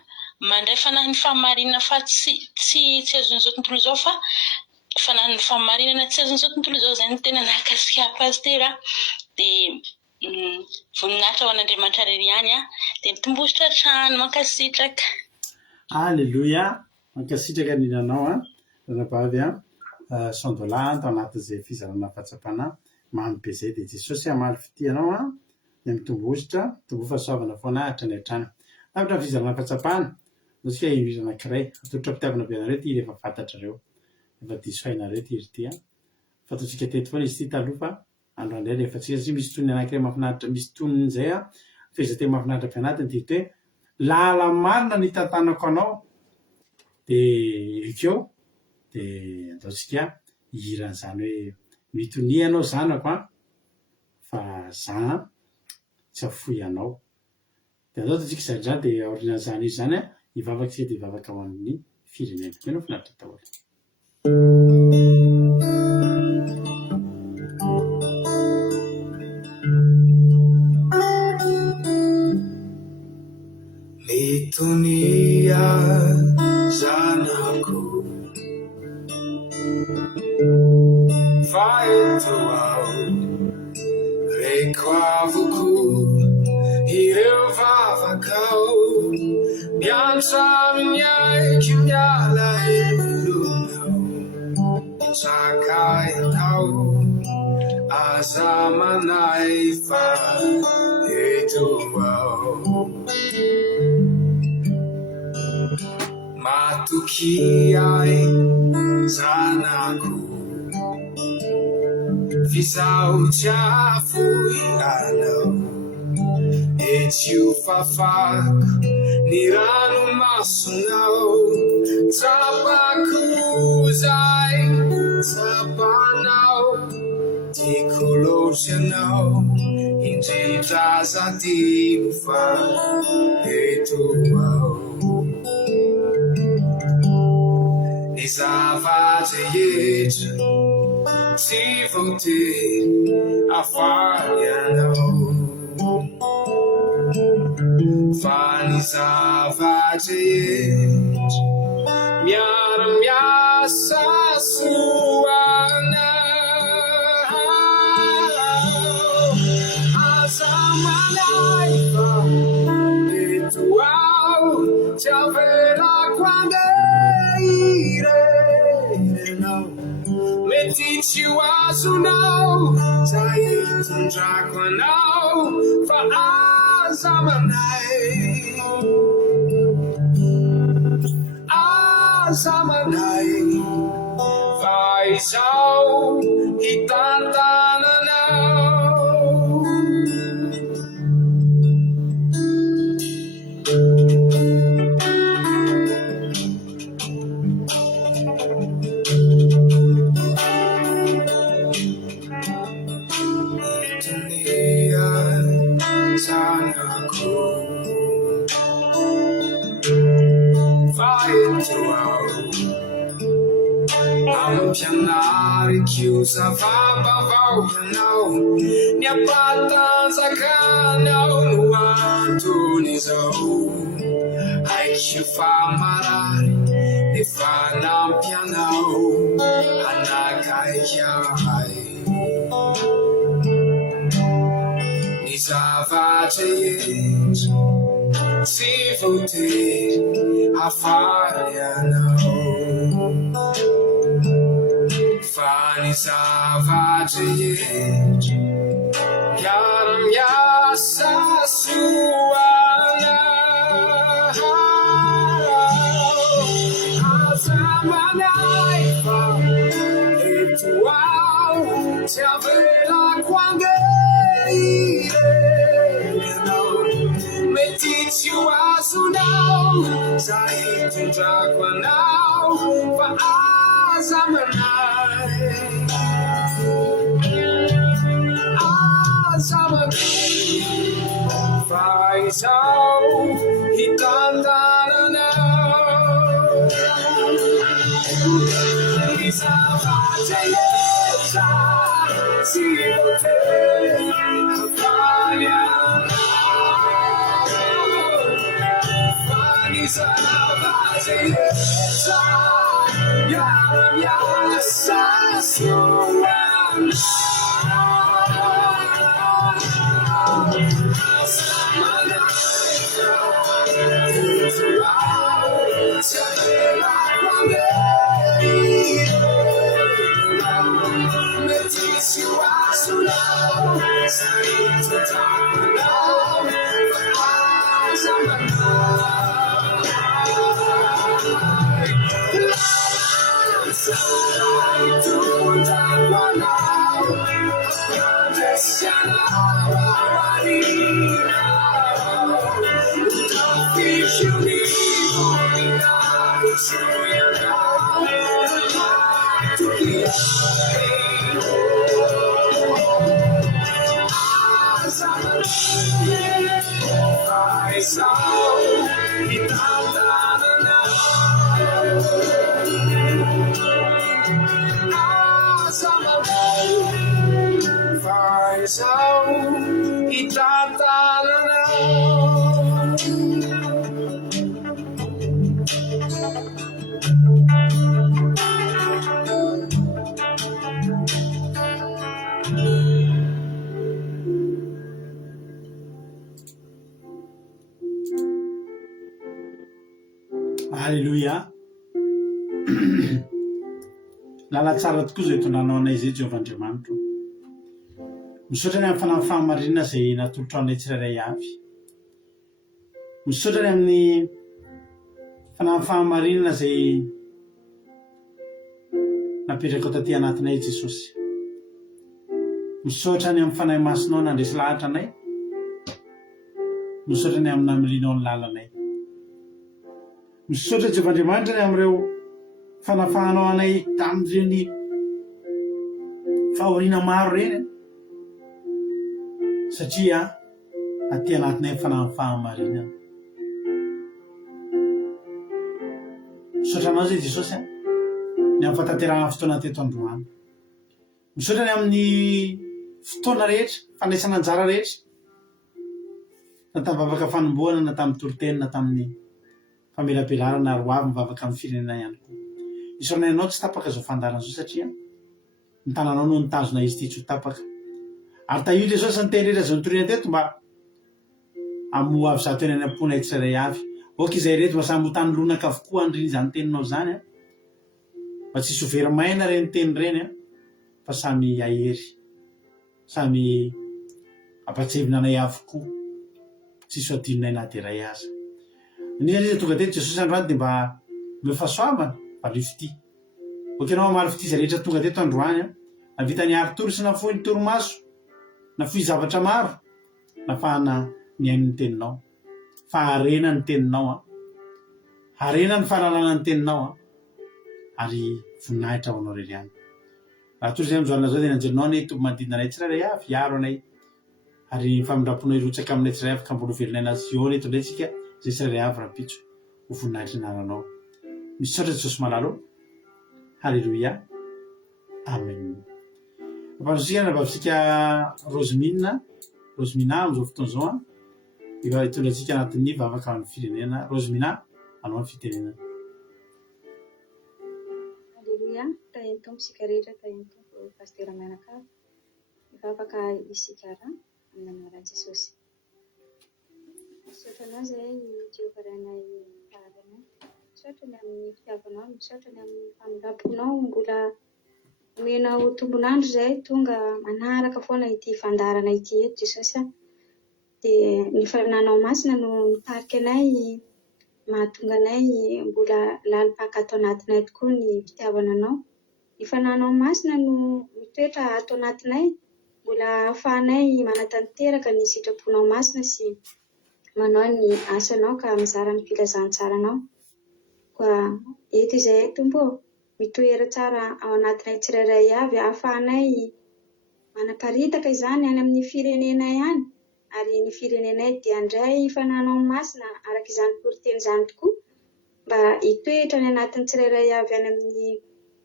mandray fanahin'ny fahamarinana fa tsy azon'izao tontolo izao fa fanahin'ny fahamarinana tsy azon'izao tontolo izao. Zany no tena nakasika pasitera dia voninahitra ho an'Andriamanitra irery ihany a dia mitombohitra hatrany. Mankasitraka. Halleluia. Mankasitraka indrindra anao a ranavavy a $100 tao anatin'izay fizarana fahatsapana mamy be izay dia Jesosy hamaly fidianao a dia mitombohitra mitombo fahasoavana foana hatrany hatrany. Lavitra ny fizarana fahatsapana antsika indrindra anankiray atolotra fitiavana be anareo ty rehefa fantatrareo efa diso hainareo ty ry ty a fataontsika teto foana izy ty taloha fa andro andray rehefa tsika sy misy toniny anankiray mahafinaritra, misy toniny izay a fehezanteny mahafinaritra be anatiny dia hoe lala marina ny tantanako anao dia ekeo dia ataontsika hiran'izany hoe mitonia anao zanako a fa za tsy afoy anao. Dia atao tatsika izany izany dia aorian'izany izy zany a hivavaka isika dia hivavaka ho amin'ny firenena. Ianao finaritra daholo. Mitonia zanako fa eto aho reko avoko ireo vavakao miantra amin'aiky miala elonao mitsaka enao aza manay fa eto aho matoky ay zanako visao tiafoy anao etsio fafako Ni rano masonao Tapako zay Tapanao Tikolosianao Indrindra zatiko fa eto ao Ny zavatra rehetra tsy voatery hafaly anao fa ny zavatra rehetra miara-miasa soanao aza malay fa eto ao tsy averako andeha irenao mety tsy ho azonao zay tondrako anao fa aza manay aza manay fa izao hitantananao Ampianary chiusa vavavao ianao Ny ampatanjakanao no antony zao Aiky fa marary nefa nampy anao Anakaiky ahay Ny zavatra rehetra tsy voatery hafaly anao fa ny zavatra rehetra miara-miasa soanao aza manay fa eto ao tsy averako andeha irenao mety tsy ho azonao zay tondrako anao fa aza manay aza manay fa izao hitantananao ny zavatra rehetra tsy voatery hafaly anao fa ny zavatra rehetra miara-miasa soanao aza manay fa eto ao tsy averako andeha irenao mety tsy ho azonao zay tondrako anao fa aza manay sarai tondrako anao andesianao amarinao utafikionivo minao soianao matoky aza manay fa izao hitantananao aza manay fa izao hitantananao Alléluia. Lala tsara tokoa zay tonanao anay zay Jehovah-Andriamanitro. Misaotra ny amin'ny fanafahamarinana zay natolotra anay tsirairay avy. Misaotra ny amin'ny fanafahamarinana zay napetraka taty anatinay Jesosy. Misaotra ny amin'ny fanahy masinao nandresy lahatra anay. Misaotra ny amin'ny namelinao ny lalanay. misaotra Jehovandriamanitra ny amin'ireo fanafahanao anay tamin'ireny fahoriana maro reny satria aty anatinay fahamarinana. Misaotra anao zay Jesosy ny amin'ny fahatanterahana fotoana teto Androany. Misaotra ny amin'ny fotoana rehetra, fandraisana anjara rehetra, na tamin'ny vavaka fanombohana, na tamin'ny toroteny, na tamin'ny famelabelarana ro avy mivavaka amin'ny firenena ihany koa. Isaonay anao tsy tapaka zao fandarana zao satria ny tananao no nitazona izy ty tsy ho tapaka. Ary tahio Jesosy ny teny rehetra zao nitoriana teto mba amoa avy zato eny any am-ponay tsirairay avy. Oka izay reto mba samy ho tany lonaka avokoa andriny izany teninao zany mba tsisy ho verimaina reny teny reny fa samy ahery, samy ampatsevina anay avokoa, tsisy ho adinonay na dia ray aza. Indrindra izy tonga teto Jesosy androany dia mba meo fahasoavana valy fity. Oka ianao mamaly fity izay rehetra tonga teto androany na vita ny ary tory sy na fohy ny torimaso, na fohy zavatra maro, na fahana ny ain'ny teninao, faharena ny teninao, harena ny fahalalana ny teninao, ary voninahitra ho anao rery ihany. Raha tory izay amin'izao zao dia nanjerinao ny tombo manodidina anay tsirairay avy, hiaro anay, ary famindraponao irotsaka aminay tsirairay avy ka mbola velinay na Ziona eto indray tsika izay tsirairay avy rapitso ho voninahitra ny ananao. Misaotra Jesosy malalo. Halleluia. Amen. Ampanosika na babisika Rosemina amin'izao fotoana zao efa hitondratsika anatin'ny vavaka amin'ny firenena. Rosemina, anao amin'ny fitenenana. Halleluia. Tahiny tompo sika rehetra, tahiny tompo pastera Menakava. Mivavaka isika raha amin'ny anaran'i Jesosy. Misaotra anao izay Jehovah Renay Taranay. Misaotra ny amin'ny fitiavanao, misaotra ny amin'ny famindraponao mbola omenao tombonandro izay tonga manaraka foana ity fandarana ity eto Jesosy. Dia ny farananao masina no mitarika anay, mahatonga anay mbola lalipaka ato anatinay tokoa ny fitiavana anao. Ny fananao masina no mitoetra ato anatinay, mbola ahafahanay manatanteraka ny sitraponao masina sy manao ny asanao ka mizara ny filazantsara-nao. Koa eto izay tompo mitoera tsara ao anatinay tsirairay avy, ahafahanay manaparitaka izany any amin'ny firenena ihany, ary ny firenenay dia andray fananao masina araka izany toriteny izany tokoa mba hitoetra ny anatin'ny tsirairay avy any amin'ny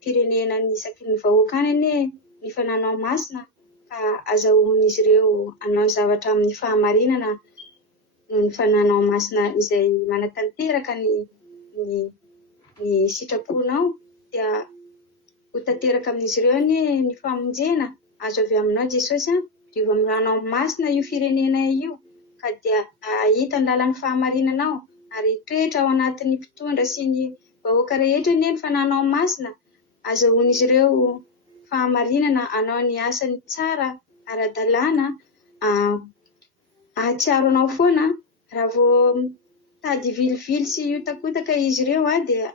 firenena ny isaky ny vahoaka any ane ny fananao masina ka azahoan'izy ireo anao zavatra amin'ny fahamarinana noho ny fananao masina izay manatanteraka ny sitraponao dia ho tanteraka amin'izy ireo ny famonjena azo avy aminao Jesosy diova amin'ny ranao masina io firenena io ka dia ahita ny lalan'ny fahamarinanao ary toetra ao anatin'ny mpitondra sy ny vahoaka rehetra ny fananao masina azahoan'izy ireo fahamarinana anao ny asany tsara ara-dalàna ahatsiaro anao foana raha vao tady vilivily sy iotakotaka izy ireo dia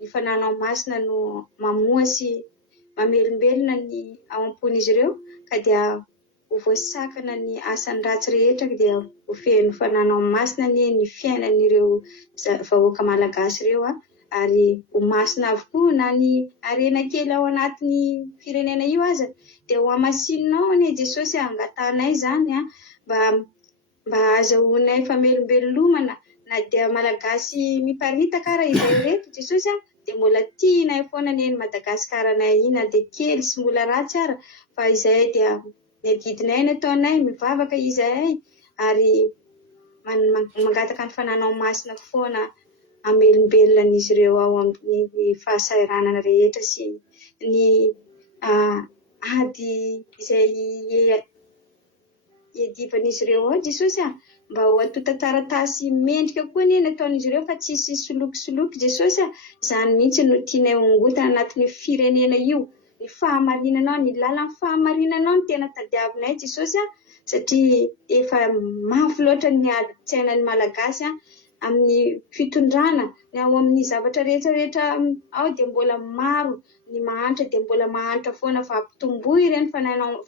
ny fananao masina no mamoa sy mamelombelona ny ao am-pon'izy ireo ka dia ho voasakana ny asany ratsy rehetra dia ho feno fananao masina ny fiainan'ireo vahoaka malagasy ireo ary ho masina avokoa na ny arena kely ao anatin'ny firenena io aza dia ho hamasinonao ane Jesosy angatanay zany mba azahoanay famelombelomana na dia malagasy miparitaka raha izay reto Jesosy dia mbola tianay foana ny Madagasikara-nay ina dia kely sy mbola ratsy ara fa izay dia miadidinay ny ataonay mivavaka izay ary mangataka ny fananao masina foana amelombelonan'izy ireo ao amin'ny fahasahiranana rehetra sy ny ady izay iadivan'izy ireo ao Jesosy mba ho atonta taratasy mendrika koa ny ataon'izy ireo fa tsisy solokisoloky Jesosy izany mihitsy no tianay hongotana anatin'ny firenena io ny fahamarinanao, ny lalan'ny fahamarinanao ny tena tadiavinay Jesosy satria efa mafy loatra ny ady-tsainan'ny malagasy amin'ny fitondrana ny ao amin'ny zavatra rehetrarehetra ao dia mbola maro ny mahantra dia mbola mahantra foana fa ampitomboy ireny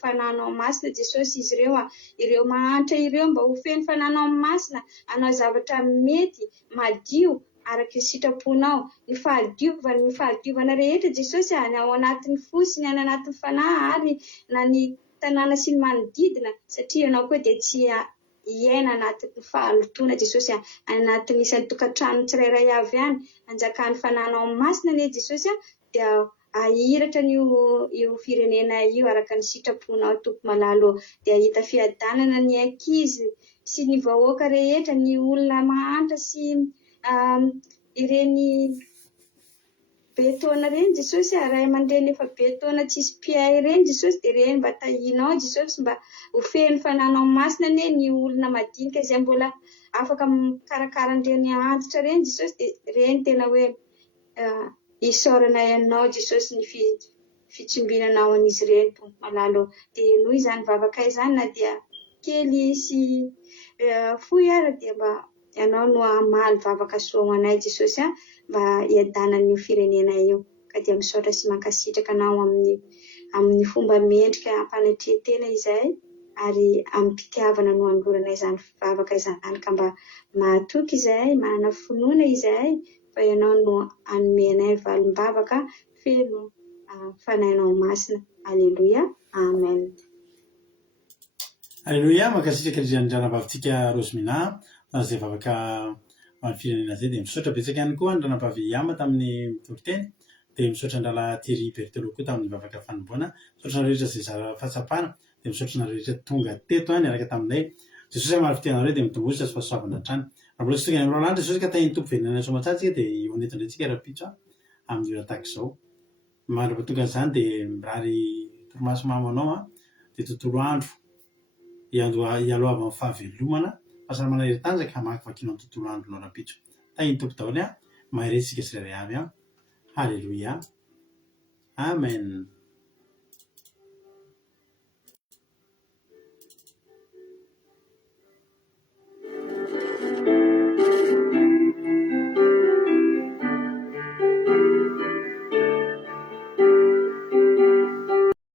fananao masina Jesosy izy ireo mahantra ireo mba ho feno fananao masina anao zavatra mety madio araka ny sitraponao, ny fahadiovana rehetra Jesosy any ao anatin'ny fosiny, any anatin'ny fanahy ary na ny tanàna sy ny manodidina, satria ianao koa dia tsy iaina anatin'ny fahalotoana Jesosy, anatin'ny isan'ny tokantrano tsirairay avy any, anjakan'ny fananao masina anie Jesosy dia ahiratra io firenena io araka ny sitraponao tompo malalo, dia hita fiadanana ny ankizy sy ny vahoaka rehetra, ny olona mahantra sy ireny betaona ireny Jesosy, ray aman-dreny efa betaona tsisy mpiay ireny Jesosy, dia ireny mba tahianao Jesosy, mba hofehy ny fananao masina anie ny olona madinika izay mbola afaka mikarakara an'ireny antitra ireny Jesosy, dia ireny tena hoe isaorana ianao Jesosy ny fitsumbinanao an'izy ireny tompo malalo, dia noho izany vavaka izany na dia kely sy fohy ary dia mba ianao no hamaly vavaka soa ho anay Jesosy mba hiadanan'io firenena io, ka dia misaotra sy mankasitraka anao amin'ny fomba mendrika ampanatretena izay ary amin'ny mpitiavana no andorana izany vavaka izany, ka mba mahatoky izay, manana finoana izay fa ianao no anomenay valim-bavaka feno fanahinao masina. Alleluia, amen. Alleluia, mankasitraka randranam-bavintsika Rosemina izay vavaka amin'ny firenena izay, dia misaotra betsaka ihany koa ny ranam-bavy Ama tamin'ny toriteny, dia misaotra andrala Thierry Bertelo koa tamin'ny vavaka fanomboana, misaotra nareo rehetra izay zara fahatsapana, dia misaotra nareo rehetra tonga teto any araka taminay. Jesosy amary fitenareo dia mitombosa sy fahasoavana hatrany. Raha mbola tsy tonga amin'ny roalandro Jesosy ka tahiny tompo venenana soamantsaritsika dia eo netondrentsika raha-pitso amin'ny ora tahaka izao. Maro tonga izany dia mirary torimaso mamanao dia tontolo andro hialoava amin'ny fahavelomana, fahasalamana heri-tanjaka hamaky vakiana amin'ny tontolo andro no raha-pitso. Tahiny tompo daholo mahay resika tsirairay avy. Halleluia, amen.